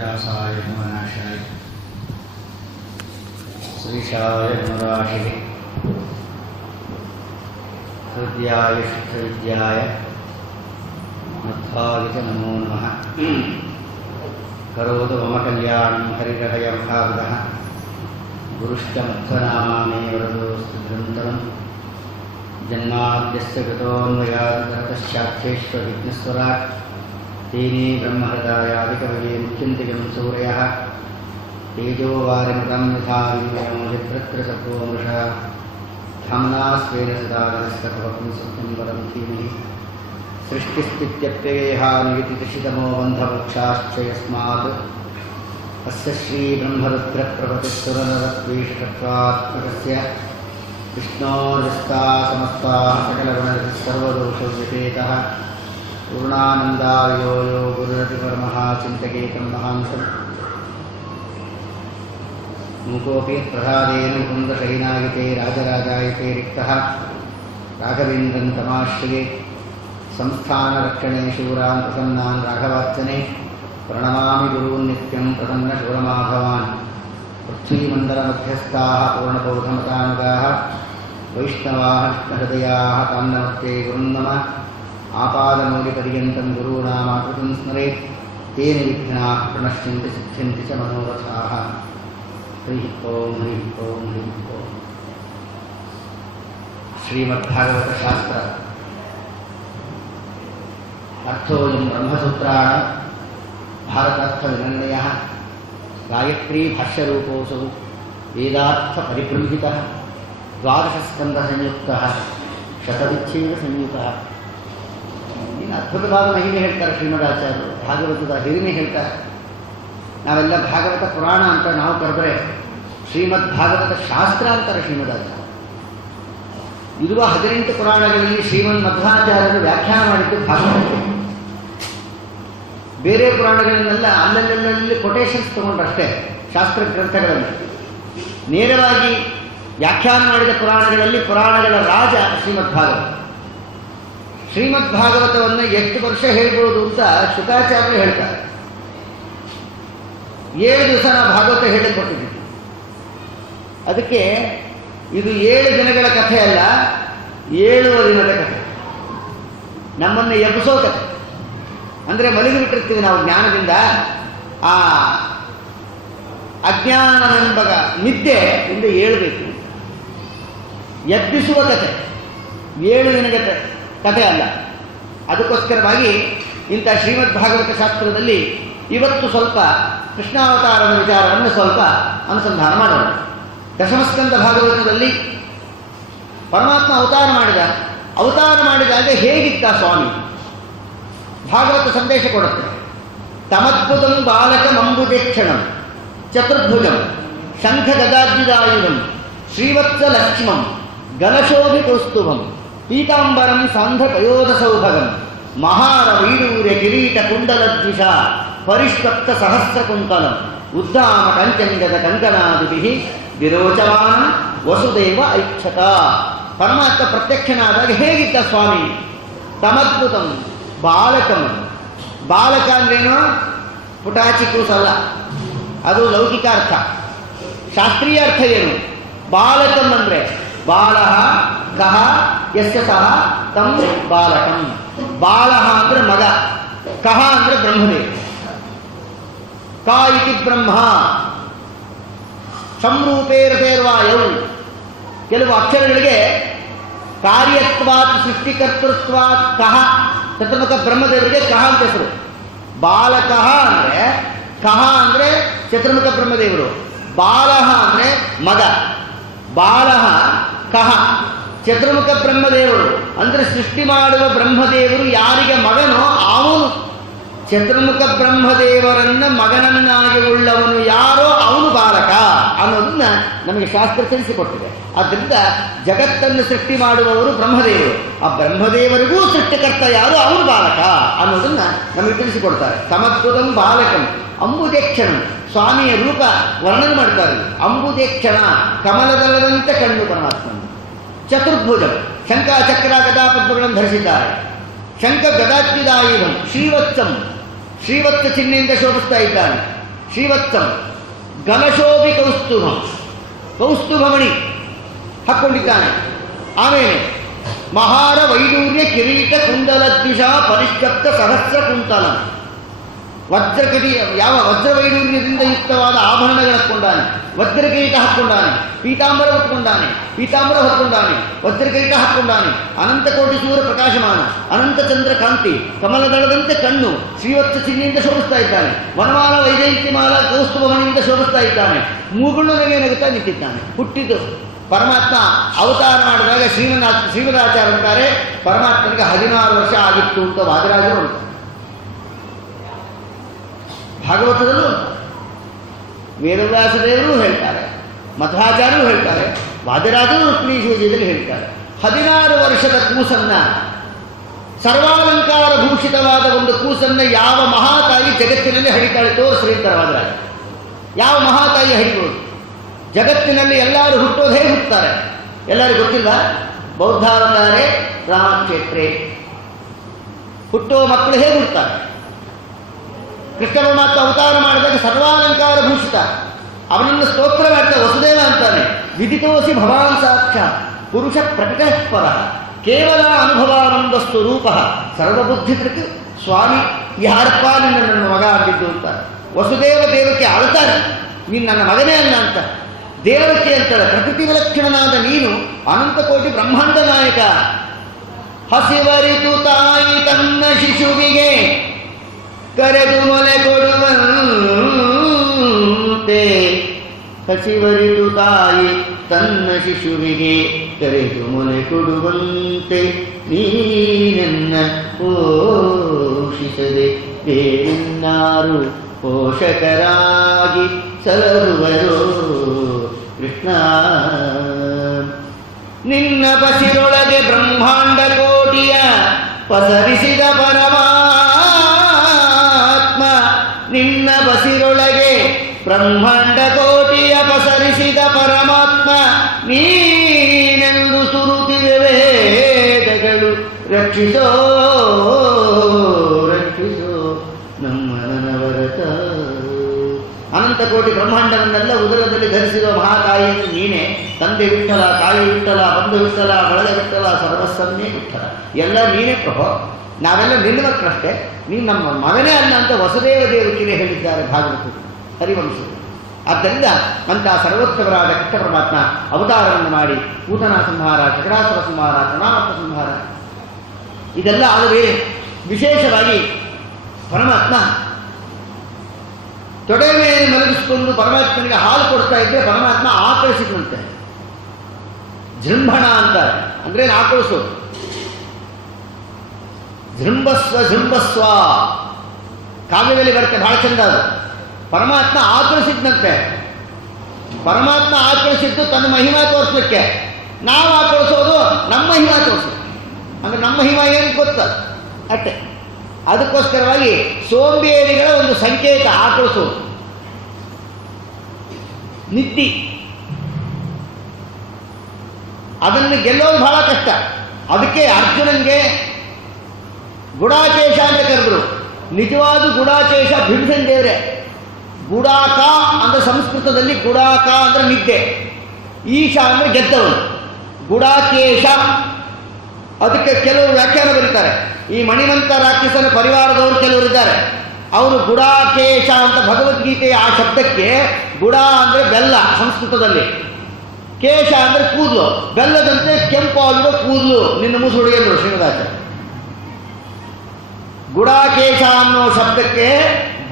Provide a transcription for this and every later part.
व्यासाय नमनाशाय श्रीशाय नमराशिवे हृद्याय शुद्धविद्याय मध्वाय च नमो नमः। करोतु मम कल्याणं हरिहरय महाविदः गुरुश्च मध्वनामा मे वरदोऽस्तु निरन्तरं। जन्माद्यस्य गतोऽन्वयादितरतश्चार्थेष्वविघ्नस्वराट् तेने ब्रह्महृदायादिकवये मुख्यन्तिकं सूर्यः तेजोवारिमृतं यथा विनिमयो यत्र सर्वो मृषः धाम्ना स्वेन सदा निरस्तभवतं सत्यं वरं धीमहि। सृष्टिस्थित्यप्ययेहानियतितमो बन्धमोक्षाश्च यस्मात् अस्य श्रीब्रह्मरुद्रप्रभृतिसुरनरद्वेषत्वात्मकस्य विष्णोर्विस्ताः समस्ताः सकलगुणरहितः सर्वदोषव्यपेतः पूर्णानन्दायो यो गुरुरतिपरमः चिन्तकेतं महांसम् मूकोऽपि प्रसादेन मुकुन्दशयनायते राजराजायते रिक्तः राघवेन्द्रं तमाश्रये संस्थानरक्षणे शूरान् प्रसन्नान् राघवार्चने प्रणमामि गुरून् नित्यं प्रसन्नशूरमाभवान्। पृथ्वीमण्डलमध्यस्थाः पूर्णबोधमतानुगाः वैष्णवाः कृष्णहृदयाः तां नमस्ते गुरुन् नमः। आपादमौलिपर्यन्तं गुरूणामाकृतिं स्मरेत् तेन विघ्नाः प्रणश्यन्ति सिद्ध्यन्ति च मनोरथाः। हरिः ओं हरिः ओं हरिः ओं। श्रीमद्भागवतशास्त्र अर्थोऽयं ब्रह्मसूत्राणां भारतार्थविनिर्णयः गायत्री भाष्यरूपोऽसौ वेदार्थपरिबृंहितः द्वादशस्कन्धसंयुक्तः ಶತವಿಚ್ಛೇದಸಂಯುತಃ. ಇನ್ನು ಅದ್ಭುತವಾದ ಮಹಿಮೆ ಹೇಳ್ತಾರೆ ಶ್ರೀಮದಾಚಾರ್ಯರು. ಭಾಗವತದ ಹಿರಿಮೆ ಹೇಳ್ತಾರೆ. ನಾವೆಲ್ಲ ಭಾಗವತ ಪುರಾಣ ಅಂತ ನಾವು ಕರೆದರೆ ಶ್ರೀಮದ್ ಭಾಗವತ ಶಾಸ್ತ್ರ ಅಂತಾರೆ ಶ್ರೀಮದಾಚಾರ್ಯ. ಇರುವ 18 ಪುರಾಣಗಳಲ್ಲಿ ಶ್ರೀಮನ್ ಮಧ್ವಾಚಾರ್ಯರು ವ್ಯಾಖ್ಯಾನ ಮಾಡಿದ್ದು ಭಾಗವತ. ಬೇರೆ ಪುರಾಣಗಳನ್ನೆಲ್ಲ ಅಲ್ಲಲ್ಲಿ ಕೊಟೇಶನ್ಸ್ ತಗೊಂಡ್ರಷ್ಟೇ. ಶಾಸ್ತ್ರ ಗ್ರಂಥಗಳಲ್ಲಿ ನೇರವಾಗಿ ವ್ಯಾಖ್ಯಾನ ಮಾಡಿದ ಪುರಾಣಗಳಲ್ಲಿ ಪುರಾಣಗಳ ರಾಜ ಶ್ರೀಮದ್ಭಾಗವತ. ಶ್ರೀಮದ್ಭಾಗವತವನ್ನು ಎಷ್ಟು ವರ್ಷ ಹೇಳ್ಬೋದು ಅಂತ ಶುಕಾಚಾರ್ಯರು ಹೇಳ್ತಾರೆ. 7 ದಿವಸ ನಾವು ಭಾಗವತ ಹೇಳಿಕೊಟ್ಟಿದ್ದೀವಿ. ಅದಕ್ಕೆ ಇದು 7 ದಿನಗಳ ಕಥೆ ಅಲ್ಲ, 7 ದಿನದ ಕಥೆ. ನಮ್ಮನ್ನು ಎಬ್ಬಿಸೋ ಕಥೆ. ಅಂದರೆ ಮಲಗಿಬಿಟ್ಟಿರ್ತೀವಿ ನಾವು ಜ್ಞಾನದಿಂದ. ಆ ಅಜ್ಞಾನವೆಂಬ ನಿದ್ದೆ ಇಂದ ಏಳಬೇಕು. ಎಬ್ಬಿಸುವ ಕಥೆ 7 ದಿನದ ಕಥೆ ಅಲ್ಲ. ಅದಕ್ಕೋಸ್ಕರವಾಗಿ ಇಂಥ ಶ್ರೀಮದ್ ಭಾಗವತ ಶಾಸ್ತ್ರದಲ್ಲಿ ಇವತ್ತು ಸ್ವಲ್ಪ ಕೃಷ್ಣಾವತಾರದ ವಿಚಾರವನ್ನು ಸ್ವಲ್ಪ ಅನುಸಂಧಾನ ಮಾಡೋಣ. ದಶಮಸ್ಕಂದ ಭಾಗವತದಲ್ಲಿ ಪರಮಾತ್ಮ ಅವತಾರ ಮಾಡಿದಾಗ ಹೇಗಿದ್ದ ಸ್ವಾಮಿ ಭಾಗವತ ಸಂದೇಶ ಕೊಡುತ್ತೆ. ತಮದ್ಭುತಂ ಬಾಲಕಮಂಬುಜೇಕ್ಷಣಂ ಚತುರ್ಭುಜಂ ಶಂಖ ಗದಾದ್ಯುದಾಯುಧಂ ಶ್ರೀವತ್ಸ ಲಕ್ಷ್ಮಂ ಗಣಶೋಭಿಕೌಸ್ತುಭಂ ಪೀತಾಂಬರಂ ಸಾಂಧ ಪಯೋಧ ಸೌಭಗಂ ಮಹಾರ ವೈಡೂರ್ಯ ಕಿರೀಟ ಕುಂಡಲದ್ವಿಷ ಪರಿಷ್ಕಪ್ತ ಸಹಸ್ರ ಕುಂತಲಂ ಉದ್ದಾಮ ಕಂಚಂಗದ ಕಂಕಣಾದಿಭಿಃ ವಿರೋಚಮಾನ ವಸುದೇವ ಐಚ್ಛತ. ಪರಮಾತ್ಮ ಪ್ರತ್ಯಕ್ಷನಾದಾಗ ಹೇಗಿದ್ದ ಸ್ವಾಮಿ? ತಮದ್ಭುತಂ ಬಾಲಕಂ. ಬಾಲಕ ಅಂದ್ರೇನು? ಪುಟಾಚಿ ಕೂಸಲ್ಲ, ಅದು ಲೌಕಿಕ ಅರ್ಥ. ಶಾಸ್ತ್ರೀಯ ಅರ್ಥ ಏನು? ಬಾಲಕಂ ಅಂದರೆ ಬಾಲಃ ಕಹ ಯಸ್ಯ ಸಹ ತಂ ಬಾಲಕಂ. ಬಾಲಃ ಅಂದರೆ ಮಗ, ಕಹ ಅಂದರೆ ಬ್ರಹ್ಮದೇವ. ಕ ಇತಿ ಬ್ರಹ್ಮ ಸಂರೂಪೇರತೇರ್ವಾಯೌ. ಕೆಲವು ಅಕ್ಷರಗಳಿಗೆ ಕಾರ್ಯತ್ವಾತ್ ಸೃಷ್ಟಿಕರ್ತೃತ್ವಾತ್ ಕಹ. ಚತುರ್ಮುಖ ಬ್ರಹ್ಮದೇವರಿಗೆ ಕಹ ಅಂತ ಹೆಸರು. ಬಾಲಕಃ ಅಂದರೆ ಕಹ ಅಂದರೆ ಚತುರ್ಮುಖ ಬ್ರಹ್ಮದೇವರು. ಬಾಲಃ ಅಂದರೆ ಮಗ. ಬಾಲಃ ಕಹ ಚತುರ್ಮುಖ ಬ್ರಹ್ಮದೇವರು ಅಂದರೆ ಸೃಷ್ಟಿ ಮಾಡುವ ಬ್ರಹ್ಮದೇವರು ಯಾರಿಗೆ ಮಗನೋ ಅವನು. ಚತುರ್ಮುಖ ಬ್ರಹ್ಮದೇವರನ್ನ ಮಗನನ್ನಾಗಿ ಉಳ್ಳವನು ಯಾರೋ ಅವನು ಬಾಲಕ ಅನ್ನೋದನ್ನ ನಮಗೆ ಶಾಸ್ತ್ರ ತಿಳಿಸಿಕೊಟ್ಟಿದೆ. ಆದ್ದರಿಂದ ಜಗತ್ತನ್ನು ಸೃಷ್ಟಿ ಮಾಡುವವರು ಬ್ರಹ್ಮದೇವರು. ಆ ಬ್ರಹ್ಮದೇವರಿಗೂ ಸೃಷ್ಟಿಕರ್ತ ಯಾರು? ಅವನು ಬಾಲಕ ಅನ್ನೋದನ್ನ ನಮಗೆ ತಿಳಿಸಿಕೊಡ್ತಾರೆ. ಸಮದ್ಭುತಂ ಬಾಲಕಂ ಅಂಬುಜೇಕ್ಷಣ. ಸ್ವಾಮಿಯ ರೂಪ ವರ್ಣನೆ ಮಾಡ್ತಾರೆ. ಅಂಬುಜೇಕ್ಷಣ, ಕಮಲದಲ್ಲದಂತೆ ಕಣ್ಣು ಪರಮಾತ್ಮನ. ಚತುರ್ಭುಜಂ, ಶಂಖ ಚಕ್ರ ಗದಾ ಪದ್ಮಗಳನ್ನು ಧರಿಸಿದ್ದಾರೆ. ಶಂಖ ಗದಾತ್ಯುದಾಯುಧಂ ಶ್ರೀವತ್ಸಂ, ಶ್ರೀವತ್ಸ ಚಿಹ್ನೆಯಿಂದ ಶೋಭಿಸ್ತಾ ಇದ್ದಾನೆ. ಶ್ರೀವತ್ಸಂ ಘನಶೋಭಿ ಕೌಸ್ತುಭಂ, ಕೌಸ್ತುಭಮಣಿ ಹಾಕ್ಕೊಂಡಿದ್ದಾನೆ. ಆಮೇಲೆ ಮಹಾರ ವೈಡೂರ್ಯ ಕಿರೀಟ ಕುಂಡಲದ್ವಿಷ ಪರಿಷ್ಕಪ್ತ ಸಹಸ್ರ ಕುಂತಲ, ವಜ್ರಕಿರೀ ಯಾವ ವಜ್ರವೈಡೂರ್ಯದಿಂದ ಯುಕ್ತವಾದ ಆಭರಣಗಳು ಹಾಕ್ಕೊಂಡಾನೆ, ವಜ್ರಕಿರೀಟ ಹಾಕ್ಕೊಂಡಾನೆ, ಪೀತಾಂಬರ ಹೊತ್ಕೊಂಡಾನೆ, ಪೀತಾಂಬರ ಹೊತ್ಕೊಂಡಾನೆ, ವಜ್ರಕಿರೀಟ ಹಾಕ್ಕೊಂಡಾನೆ, ಅನಂತಕೋಟಿ ಸೂರ್ಯ ಪ್ರಕಾಶಮಾನ, ಅನಂತ ಚಂದ್ರ ಕಾಂತಿ, ಕಮಲದಳದಂತೆ ಕಣ್ಣು, ಶ್ರೀವತ್ಸ ಚಿಹ್ನೆಯಿಂದ ಶೋಭಿಸ್ತಾ ಇದ್ದಾನೆ, ವನಮಾಲ ವೈಜಯಂತಿಮಾಲ ಕೌಸ್ತುಭಮಣಿಯಿಂದ ಶೋಭಿಸ್ತಾ ಇದ್ದಾನೆ, ಮೂಗುಳುನಗೆ ನಗುತ್ತಾ ನಿಂತಿದ್ದಾನೆ. ಹುಟ್ಟಿದ್ದು ಪರಮಾತ್ಮ ಅವತಾರ ಮಾಡಿದಾಗ ಶ್ರೀಮದಾಚಾರ್ಯ ಅಂತಾರೆ ಪರಮಾತ್ಮನಿಗೆ 16 ವರ್ಷ ಆಗಿತ್ತು ಅಂತ ವಾದಿರಾಜರು ಅಂತಾರೆ. ಭಾಗವತದಲ್ಲೂ ವೇದವ್ಯಾಸ ದೇವರು ಹೇಳ್ತಾರೆ, ಮಧ್ವಾಚಾರ್ಯರು ಹೇಳ್ತಾರೆ, ವಾದಿರಾಜರು ರುಕ್ಮಿಣೀಶದಲ್ಲಿ ಹೇಳ್ತಾರೆ. 16 ವರ್ಷದ ಕೂಸನ್ನ, ಸರ್ವಾಲಂಕಾರ ಭೂಷಿತವಾದ ಒಂದು ಕೂಸನ್ನ ಯಾವ ಮಹಾತಾಯಿ ಜಗತ್ತಿನಲ್ಲಿ ಹಡಿತಾಳೆ ತೋರಿಸ್ತಾರೆ ವಾದಿರಾಜ. ಯಾವ ಮಹಾತಾಯಿ ಹಡಿಬೋದು? ಜಗತ್ತಿನಲ್ಲಿ ಎಲ್ಲರೂ ಹುಟ್ಟೋದು ಹೇಗೆ ಹುಟ್ಟುತ್ತಾರೆ ಎಲ್ಲರಿಗೂ ಗೊತ್ತಿಲ್ಲ. ಬೌದ್ಧಾವತಾರೆ ರಾಮಕ್ಷೇತ್ರೇ ಹುಟ್ಟೋ ಮಕ್ಕಳು ಹೇಗೆ ಹುಟ್ಟುತ್ತಾರೆ? ಕೃಷ್ಣ ಪರಮಾತ್ಮ ಅವತಾರ ಮಾಡಿದಾಗ ಸರ್ವಾಲಂಕಾರ ಭೂಷಿತ, ಅವನನ್ನು ಸ್ತೋತ್ರ ಮಾಡ್ತಾ ವಸುದೇವ ಅಂತಾನೆ. ವಿದಿತೋಸಿ ಭವಾನ್ ಸಾಕ್ಷಾತ್ ಪುರುಷ ಪ್ರಕಟಪರ ಕೇವಲ ಅನುಭವಾನಂದಸ್ತು ರೂಪ ಸರ್ವಬುದ್ಧಿಕೃತ್ ಸ್ವಾಮಿ ಯಾರಪ್ಪ ನಿನ್ನ ನನ್ನ ಮಗ ಆಗಿದ್ದು ಅಂತ. ವಸುದೇವ ದೇವಕ್ಕೆ ಅಳ್ತಾನೆ, ನೀನು ನನ್ನ ಮಗನೇ ಅಲ್ಲ ಅಂತ. ದೇವಕ್ಕೆ ಅಂತಾರೆ ಪ್ರಕೃತಿ ವಿಲಕ್ಷಣನಾದ ನೀನು ಅನಂತಕೋಟಿ ಬ್ರಹ್ಮಾಂಡ ನಾಯಕ. ಹಸಿವರಿತು ತಾಯಿ ತನ್ನ ಶಿಶುವಿಗೆ ಕರೆದು ಮೊಲೆ ಕೊಡುವಂತೆ, ಹಸಿವರಿತು ತಾಯಿ ತನ್ನ ಶಿಶುವಿಗೆ ಕರೆದು ಮೊಲೆ ಕೊಡುವಂತೆ, ನೀನೆನ್ನ ಪೋಷಿಸದೆ ಬೇರೆನ್ನಾರು ಪೋಷಕರಾಗಿ ಸಲಹುವರು ಕೃಷ್ಣ. ನಿನ್ನ ಬಸಿರೊಳಗೆ ಬ್ರಹ್ಮಾಂಡ ಕೋಟಿಯ ಪಸರಿಸಿದ ಪರಮಾತ್ಮ, ನಿನ್ನ ಬಸಿರೊಳಗೆ ಬ್ರಹ್ಮಾಂಡ ಕೋಟಿಯ ಪಸರಿಸಿದ ಪರಮಾತ್ಮ, ನೀನೆಂದು ಸುರುತ್ತಿವೆ ವೇದಗಳು. ರಕ್ಷಿಸೋ ರಕ್ಷಿಸೋ ನಮ್ಮ ನನವರತ. ಅನಂತಕೋಟಿ ಬ್ರಹ್ಮಾಂಡವನ್ನೆಲ್ಲ ಉದರದಲ್ಲಿ ಧರಿಸಿರುವ ಮಹಾತಾಯಿಯನ್ನು ನೀನೇ. ತಂದೆ ವಿಠಲ, ತಾಯಿ ವಿಠಲ, ಬಂಧು ವಿಠಲ, ಬಳಗ ವಿಠಲ, ಸರ್ವಸ್ವನ್ನೇ ವಿಠಲ, ಎಲ್ಲ ನೀನೇ ಪ್ರಭೋ. ನಾವೆಲ್ಲ ನಿನ್ನ ಮಕ್ಕಳಷ್ಟೇ, ನೀನು ನಮ್ಮ ಮಗನೇ ಅಲ್ಲ ಅಂತ ವಸುದೇವ ದೇವಕಿನೇ ಹೇಳಿದ್ದಾರೆ ಭಾಗವತರು, ಹರಿವಂಶರು. ಆದ್ದರಿಂದ ಅಂತಹ ಸರ್ವೋತ್ತಮರಾದ ಕೃಷ್ಣ ಪರಮಾತ್ಮ ಅವತಾರವನ್ನು ಮಾಡಿ ಪೂತನ ಸಂಹಾರ, ಚಕ್ರಾಸುರ ಸಂಹಾರ, ಪ್ರಣಾಮಕ ಸಂಹಾರ ಇದೆಲ್ಲ ಆದ ಮೇಲೆ ವಿಶೇಷವಾಗಿ ಪರಮಾತ್ಮ ತೊಡೆ ಮೇಲೆ ಮಲಗಿಸಿಕೊಂಡು ಪರಮಾತ್ಮನಿಗೆ ಹಾಲು ಕೊಡ್ತಾ ಇದ್ದರೆ ಪರಮಾತ್ಮ ಆಕಳಿಸಿದಂತೆ. ಜೃಂಭಣ ಅಂತಾರೆ, ಅಂದ್ರೆ ಆಕಳಿಸೋದು. ಜೃಂಭಸ್ವ ಜೃಂಭಸ್ವ ಕಾವ್ಯದಲ್ಲಿ ಬರುತ್ತೆ, ಬಹಳ ಚಂದ ಅದು. ಪರಮಾತ್ಮ ಆಕಳಿಸಿದ್ದಂತೆ. ಪರಮಾತ್ಮ ಆಕಳಿಸಿದ್ದು ತನ್ನ ಮಹಿಮಾ ತೋರಿಸ್ಲಿಕ್ಕೆ, ನಾವು ಆಕಳಿಸೋದು ನಮ್ಮ ಮಹಿಮಾ ತೋರಿಸೋದು. ಅಂದ್ರೆ ನಮ್ಮ ಮಹಿಮಾ ಏನು ಗೊತ್ತ ಅಷ್ಟೆ. ಅದಕ್ಕೋಸ್ಕರವಾಗಿ ಸೋಂಬೇರಿಗಳ ಒಂದು ಸಂಕೇತ ಆಕಳಿಸೋದು. ನಿದ್ದಿ ಅದನ್ನು ಗೆಲ್ಲೋದು ಬಹಳ ಕಷ್ಟ. ಅದಕ್ಕೆ ಅರ್ಜುನನ್ಗೆ ಗುಡಾಕೇಶ ಅಂತ ಕರೆದ್ರು. ನಿಜವಾದ ಗುಡಾಕೇಶ ಭೀಮಸೇನ ದೇವರೇ. ಗುಡಾಕ ಅಂದ್ರೆ ಸಂಸ್ಕೃತದಲ್ಲಿ ಗುಡಾಕ ಅಂದ್ರೆ ನಿದ್ದೆ, ಈಶ ಅಂದ್ರೆ ಗೆದ್ದವನು. ಗುಡಾಕೇಶ ಅದಕ್ಕೆ ಕೆಲವರು ವ್ಯಾಖ್ಯಾನ ಬರೀತಾರೆ. ಈ ಮಣಿಮಂತ ರಾಕ್ಷಸನ ಪರಿವಾರದವರು ಕೆಲವರು ಇದ್ದಾರೆ, ಅವರು ಗುಡಾಕೇಶ ಅಂತ ಭಗವದ್ಗೀತೆಯ ಆ ಶಬ್ದಕ್ಕೆ ಗುಡ ಅಂದರೆ ಬೆಲ್ಲ ಸಂಸ್ಕೃತದಲ್ಲಿ, ಕೇಶ ಅಂದರೆ ಕೂದಲು, ಬೆಲ್ಲದಂತೆ ಕೆಂಪಾಗಿರೋ ಕೂದಲು ನಿನ್ನ ಮುಸುಡಿ ಅಂದರು ಶ್ರೀನಿವಾಸ. ಗುಡಾಕೇಶ ಅನ್ನೋ ಶಬ್ದಕ್ಕೆ,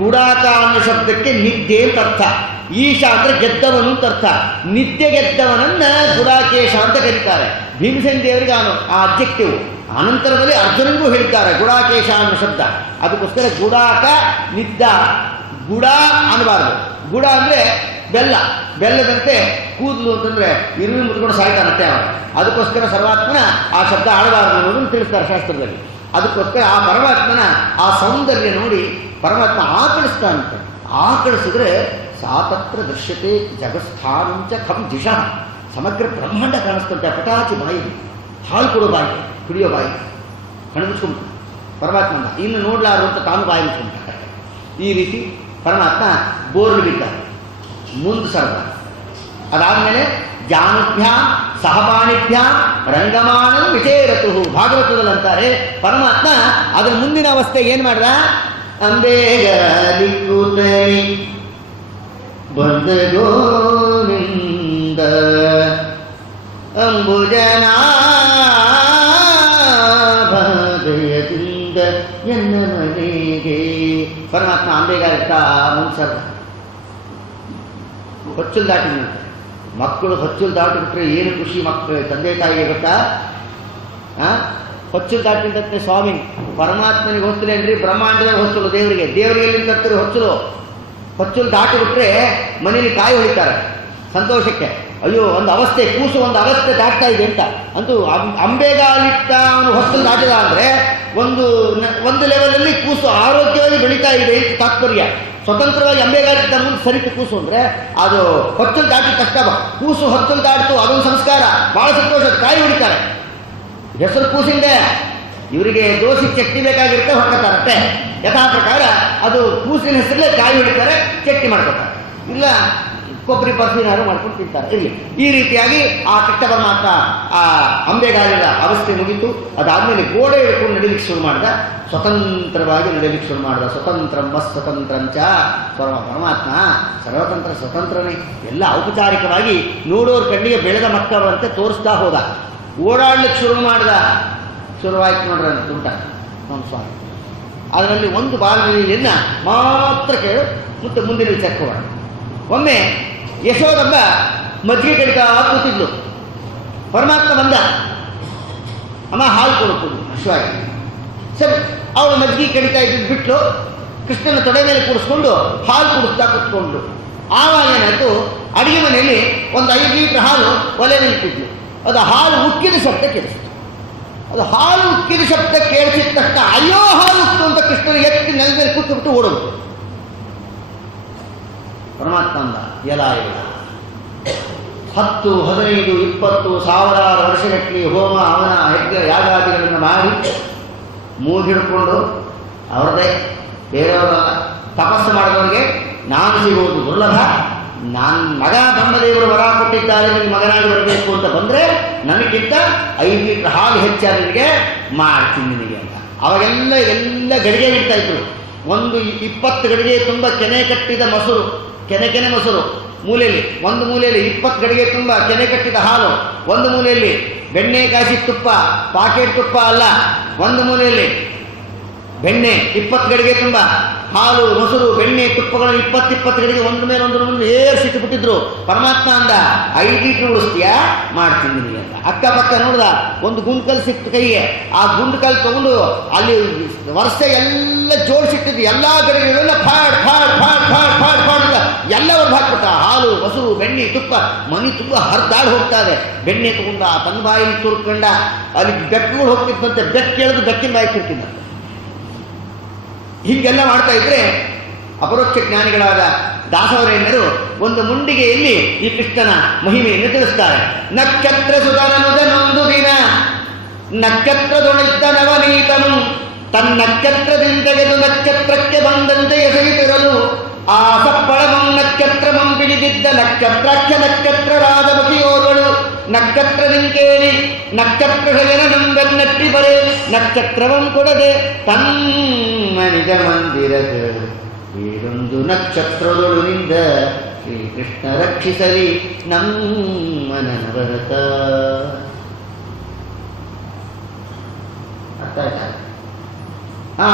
ಗುಡಾಕ ಅನ್ನೋ ಶಬ್ದಕ್ಕೆ ನಿದ್ದೆ ಅಂತ ಅರ್ಥ. ಈಶ ಅಂದರೆ ಗೆದ್ದವನು ಅಂತ ಅರ್ಥ. ನಿದ್ದೆ ಗೆದ್ದವನನ್ನ ಗುಡಾಕೇಶ ಅಂತ ಕರೀತಾರೆ. ಭೀಮಸೇನ ದೇವರಿಗೆ ಆ ಅಬ್ಜೆಕ್ಟಿವ್. ಅನಂತರದಲ್ಲಿ ಅರ್ಜುನನಿಗೂ ಹೇಳ್ತಾರೆ ಗುಡಾಕೇಶ ಅನ್ನೋ ಶಬ್ದ. ಅದಕ್ಕೋಸ್ಕರ ಗುಡಾಕ ನಿದ್ದ, ಗುಡ ಅನ್ನಬಾರ್ದು. ಗುಡ ಅಂದರೆ ಬೆಲ್ಲ, ಬೆಲ್ಲದಂತೆ ಕೂದಲು ಅಂತಂದ್ರೆ ಇರುವಿ ಮುತ್ಕೊಂಡು ಸಾಯ್ತಾನತ್ತೆ ಅವನು. ಅದಕ್ಕೋಸ್ಕರ ಸರ್ವಾತ್ಮನ ಆ ಶಬ್ದ ಆಡಬಾರ್ದು ಅನ್ನೋದನ್ನು ತಿಳಿಸ್ತಾರೆ ಶಾಸ್ತ್ರದಲ್ಲಿ. ಅದಕ್ಕೋಸ್ಕರ ಆ ಪರಮಾತ್ಮನ ಆ ಸೌಂದರ್ಯ ನೋಡಿ ಪರಮಾತ್ಮ ಆಕಳಿಸ್ತಾನಂತೆ. ಆಕಳಿಸಿದ್ರೆ ಸಾತತ್ರ ದೃಶ್ಯತೆ ಜಗಸ್ಥಾನಂಚ ಖಂ ದಿಶಃ, ಸಮಗ್ರ ಬ್ರಹ್ಮಾಂಡ ಕಾಣಿಸ್ತಂತೆ. ಪಟಾಚಿ ಬಾಯಿ, ಹಾಲು ಕೊಡೋ ಬಾಯಿ, ಕುಡಿಯೋ ಬಾಯಿ ಕಣ್ಮುಚ್ಕೊಂಡ ಪರಮಾತ್ಮನ. ಇನ್ನು ನೋಡ್ಲಾರು ಅಂತ ತಾನು ಬಾಯಿ ಮುಚ್ಕೊಂಡ್ತಾರೆ. ಈ ರೀತಿ ಪರಮಾತ್ಮ ಬೋರ್ಲು ಬಿದ್ದ, ಮುಂದೆ ಸರ್ದ. ಅದಾದಮೇಲೆ ಜಾನುಭ್ಯಾಂ ಸಹಪಾಣಿಭ್ಯಾಂ ರಂಗಮಾಣಂ ವಿಚೇರತು. ಭಾಗವತದಲ್ಲಿ ಅಂತಾರೆ ಪರಮಾತ್ಮ ಅದರ ಮುಂದಿನ ಅವಸ್ಥೆ ಏನು ಮಾಡ್ದ? ಅಂಬೇಗಲಿ ಕೂತಲಿ ಬಂದ ಗೋವಿಂದ ಅಂಬುಜನಾಭಯದಿಂದ ಎನ್ನ ಮನೆಗೆ. ಪರಮಾತ್ಮ ಅಂಬೆಗಾಲಿಟ್ಟ ಮುನ್ಸರ್ ಹೊಚ್ಚಲು ದಾಟಿದಂತೆ. ಮಕ್ಕಳು ಹೊಚ್ಚಲು ದಾಟಿಬಿಟ್ರೆ ಏನು ಖುಷಿ ಮಕ್ಕಳು ತಂದೆ ತಾಯಿಗೆ ಗೊತ್ತಾ? ಹೊಚ್ಚಲು ದಾಟಿದಂತೆ ಸ್ವಾಮಿ ಪರಮಾತ್ಮನಿಗೆ ಹೊಚ್ಚಲೇನ್ರಿ, ಬ್ರಹ್ಮಾಂಡದ ಹೊಚ್ಚಲು ದೇವರಿಗೆ, ದೇವರಿಗೆ ಎಲ್ಲಿಂದ ತರ್ತಾರೆ ಹೊಚ್ಚಲು? ಹೊಚ್ಚಲು ದಾಟಿಬಿಟ್ರೆ ಮನೇಲಿ ಕಾಯಿ ಹೊಡಿತಾರೆ ಸಂತೋಷಕ್ಕೆ. ಅಯ್ಯೋ ಒಂದು ಅವಸ್ಥೆ, ಕೂಸು ಒಂದು ಅವಸ್ಥೆ ದಾಟ್ತಾ ಇದೆ ಅಂತ. ಅಂತೂ ಅಂಬೆಗಾಲಿಟ್ಟ ಅವನು ಹೊಚ್ಚಲು ದಾಟಿದ ಅಂದರೆ ಒಂದು ಲೆವೆಲಲ್ಲಿ ಕೂಸು ಆರೋಗ್ಯವಾಗಿ ಬೆಳೀತಾ ಇದೆ ಅಂತ ತಾತ್ಪರ್ಯ. ಸ್ವತಂತ್ರವಾಗಿ ಅಂಬೆಗಾಲಿಟ್ಟ ಮುಂದೆ ಸರಿತು ಕೂಸು ಅಂದರೆ ಅದು ಹೊಚ್ಚಲು ದಾಟಿದ ಕಷ್ಟ. ಕೂಸು ಹೊಚ್ಚಲು ದಾಟಿತು, ಅದೊಂದು ಸಂಸ್ಕಾರ, ಭಾಳ ಸಂತೋಷ, ಕಾಯಿ ಹೊಡಿತಾರೆ. ಹೆಸರು ಕೂಸಿಂದೆ, ಇವರಿಗೆ ದೋಸೆ ಚಟ್ನಿ ಬೇಕಾಗಿರುತ್ತೆ, ಹೊಡ್ಕೊತಾರಷ್ಟೇ. ಯಥಾ ಪ್ರಕಾರ ಅದು ಕೂಸಿನ ಹೆಸರಲ್ಲೇ ಕಾಯಿ ಹೊಡಿತಾರೆ, ಚಟ್ನಿ ಮಾಡ್ಕೊತಾರೆ, ಇಲ್ಲ ಕೊಬ್ಬರಿ ಬರ್ಫಿನಾರು ಮಾಡ್ಕೊಂಡು ತಿಂತಾರೆ. ಇರಲಿ, ಈ ರೀತಿಯಾಗಿ ಆ ಕೃಷ್ಣ ಪರಮಾತ್ಮ ಆ ಅಂಬೆಗಾಲಿನ ಅವಸ್ಥೆ ಮುಗಿತು. ಅದಾದಮೇಲೆ ಗೋಡೆ ಹಿಡ್ಕೊಂಡು ನಡೀಲಿಕ್ಕೆ ಶುರು ಮಾಡಿದ, ಸ್ವತಂತ್ರವಾಗಿ ನಡೀಲಿಕ್ಕೆ ಶುರು ಮಾಡಿದ. ಸ್ವತಂತ್ರ ಸ್ವತಂತ್ರಂಚ ಪರಮಾತ್ಮ ಸರ್ವತಂತ್ರ ಸ್ವತಂತ್ರನೇ. ಎಲ್ಲ ಔಪಚಾರಿಕವಾಗಿ ನೋಡೋರ ಕಣ್ಣಿಗೆ ಬೆಳೆದ ಮಕ್ಕಳಂತೆ ತೋರಿಸ್ತಾ ಹೋದ. ಓಡಾಡ್ಲಿಕ್ಕೆ ಶುರು ಮಾಡಿದ. ಶುರುವಾಯ್ತು ನೋಡ್ರಿ ಅಂತ ಉಂಟ ನಮ್ಮ ಸ್ವಾಮಿ. ಅದರಲ್ಲಿ ಒಂದು ಬಾಲಲೀಲೆಯನ್ನು ಮಾತ್ರ ಕೇಳು, ಮತ್ತು ಮುಂದಿನ ವಿಚಾರಕ್ಕೆ ಹೋಗೋಣ. ಒಮ್ಮೆ ಯಶೋದಮ್ಮ ಮಜ್ಜಿಗೆ ಕಡಿತಾ ಕೂತಿದ್ಲು. ಪರಮಾತ್ಮ ಬಂದ, ಅಮ್ಮ ಹಾಲು ಕೊಡುತ್ತದೆ ಅಶ್ವಾಗಿ. ಸರಿ, ಅವಳು ಮಜ್ಜಿಗೆ ಕಡಿತಾ ಇದ್ದು ಬಿಟ್ಟು ಕೃಷ್ಣನ ತೊಡೆ ಮೇಲೆ ಕೂಡಿಸ್ಕೊಂಡು ಹಾಲು ಕುಡಿಸ್ತಾ ಕೂತ್ಕೊಂಡು. ಆವಾಗ ಏನಾಯಿತು, ಅಡುಗೆ ಮನೆಯಲ್ಲಿ ಒಂದು 5 ಲೀಟ್ರ್ ಹಾಲು ಒಲೆ ನಿಂತಿದ್ಲು. ಅದು ಹಾಲು ಉಕ್ಕಿದ ಶಬ್ದ ಕೇಳಿಸಿತು. ಅದು ಹಾಲು ಉಕ್ಕಿದ ಶಬ್ದ ಕೇಳಿಸಿದ ತಕ್ಷಣ ಅಯ್ಯೋ ಹಾಲು ಉಕ್ಕು ಅಂತ ಕೃಷ್ಣನ ಎತ್ತಿ ನೆಲ ಮೇಲೆ ಕೂತ್ಬಿಟ್ಟು ಓಡೋದು. ಪರಮಾತ್ಮ ಅಂದ, ಎಲ್ಲ 10, 15, 20 ಸಾವಿರಾರು ವರ್ಷಗಟ್ಟಲೆ ಹೋಮ ಅವನ ಯಜ್ಞ ಯಾಗಾದಿಗಳನ್ನು ಮಾಡಿ ಮೂಗಿಡ್ಕೊಂಡು ಅವ್ರದ್ದೇ ಬೇರೆಯವರಲ್ಲ ತಪಸ್ಸು ಮಾಡಿದವರಿಗೆ ನಾನು ಸಿಗುವುದು ದುರ್ಲಭ. ನಾನು ಮಗ ಬ್ರಹ್ಮದೇವರು ವರ ಕೊಟ್ಟಿದ್ದಾರೆ, ನಿನ್ನ ಮಗನಾಗಿ ಬರಬೇಕು ಅಂತ ಬಂದರೆ ನನಗಿಂತ 5 ಲೀಟ್ರ್ ಹಾಲು ಹೆಚ್ಚಾಗಿ ನಿನಗೆ ಮಾಡ್ತೀನಿ ನಿನಗೆ ಅಂತ. ಅವಾಗೆಲ್ಲ ಗಡಿಗೆ ಇಡ್ತಾ ಇದ್ರು. ಒಂದು 20 ಗಡಿಗೆ ತುಂಬ ಕೆನೆ ಕಟ್ಟಿದ ಮೊಸರು, ಕೆನೆ ಮೊಸರು ಮೂಲೆಯಲ್ಲಿ, ಒಂದು ಮೂಲೆಯಲ್ಲಿ 20 ಗಡಿಗೆ ತುಂಬ ಕೆನೆ ಕಟ್ಟಿದ ಹಾಲು, ಒಂದು ಮೂಲೆಯಲ್ಲಿ ಬೆಣ್ಣೆ ಕಾಸಿ ತುಪ್ಪ, ಪಾಕೆಟ್ ತುಪ್ಪ ಅಲ್ಲ, ಒಂದು ಮೂಲೆಯಲ್ಲಿ ಬೆಣ್ಣೆ 20 ಗಡಿಗೆ ತುಂಬ ಹಾಲು, ಮೊಸರು, ಬೆಣ್ಣೆ, ತುಪ್ಪಗಳನ್ನು 20 ಗಡಿಗೆ ಒಂದ್ರ ಮೇಲೆ ಒಂದ್ರ ಏರ್ಸಿಟ್ಟು ಬಿಟ್ಟಿದ್ರು. ಪರಮಾತ್ಮ ಅಂದ, 5 ಲೀಟ್ರ್ ಉಳಿಸ್ತೀಯಾ, ಮಾಡ್ತೀನಿ ನಿನಗೆ ಅಂತ. ಅಕ್ಕಪಕ್ಕ ನೋಡ್ದ, ಒಂದು ಗುಂಡ್ಕಲ್ ಸಿಕ್ತು ಕೈಗೆ. ಆ ಗುಂಡ್ಕಲ್ ತಗೊಂಡು ಅಲ್ಲಿ ವರ್ಷ ಎಲ್ಲ ಜೋಡಿಸಿಟ್ಟಿದ್ದು ಎಲ್ಲ ಗಡಿಗೆಲ್ಲ ಫಾಡ್ ಫಾಡ್ ಫಾಡ್ ಫಾಡ್ ಫಾಡ್ ಫಾಡ್ ಅಂತ ಎಲ್ಲ ಹೊರಗೆ ಹಾಕ್ಬಿಟ್ಟ. ಹಾಲು, ಮೊಸರು, ಬೆಣ್ಣೆ, ತುಪ್ಪ ಮನೆ ತುಂಬ ಹರಿದಾಡಿ ಹೋಗ್ತಾ ಇದೆ. ಬೆಣ್ಣೆ ತಗೊಂಡ ತನ್ನ ಬಾಯಿಗೆ ತುರ್ಕೊಂಡ. ಅಲ್ಲಿ ಬೆಕ್ಕುಗಳು ಹೋಗ್ತಿದ್ದಂತೆ, ಬೆಕ್ಕು ಕೇಳಿದು ಬೆಕ್ಕಿನ ಬಾಯಿ ತುರ್ಕಿದ್ದಂತೆ. ಹೀಗೆಲ್ಲ ಮಾಡ್ತಾ ಇದ್ರೆ ಅಪರೋಕ್ಷ ಜ್ಞಾನಿಗಳಾದ ದಾಸವರೇಣ್ಯರು ಒಂದು ಮುಂಡಿಗೆಯಲ್ಲಿ ಈ ಕೃಷ್ಣನ ಮಹಿಮೆಯನ್ನು ತಿಳಿಸ್ತಾರೆ. ನಕ್ಷತ್ರ ಸುಧನನುದನೊಂದು ದಿನ ನಕ್ಷತ್ರದೊಳಿದ್ದ ನವನೀತನು ತನ್ನಕ್ಷತ್ರದಿಂದ ತೆಗೆದು ನಕ್ಷತ್ರಕ್ಕೆ ಬಂದಂತೆ ಎಸೆಯುತ್ತಿರಲು ಆ ಸಪ್ಪಳಮಂ ನಕ್ಷತ್ರಮಂ ಬಿಡಿದಿದ್ದ ನಕ್ಷತ್ರಾಖ್ಯ ನಕ್ಷತ್ರ ರಾಜಮುಖಿಯೋರ್ಗಳು ನಕ್ಷತ್ರದಿಂಕೇಳಿ ನಕ್ಷತ್ರ ನಂಬೆನ್ನಟ್ಟಿ ಬರೆ ನಕ್ಷತ್ರವಂ ಕೊಡದೆ ತನ್ನ ನಿಜ ಮಂದಿರದ ಏರೊಂದು ನಕ್ಷತ್ರದೊಳುನಿಂದ ಶ್ರೀಕೃಷ್ಣ ರಕ್ಷಿಸಲಿ ನಮ್ಮನವರತ. ಅರ್ಥ ಆಯ್ತಾ?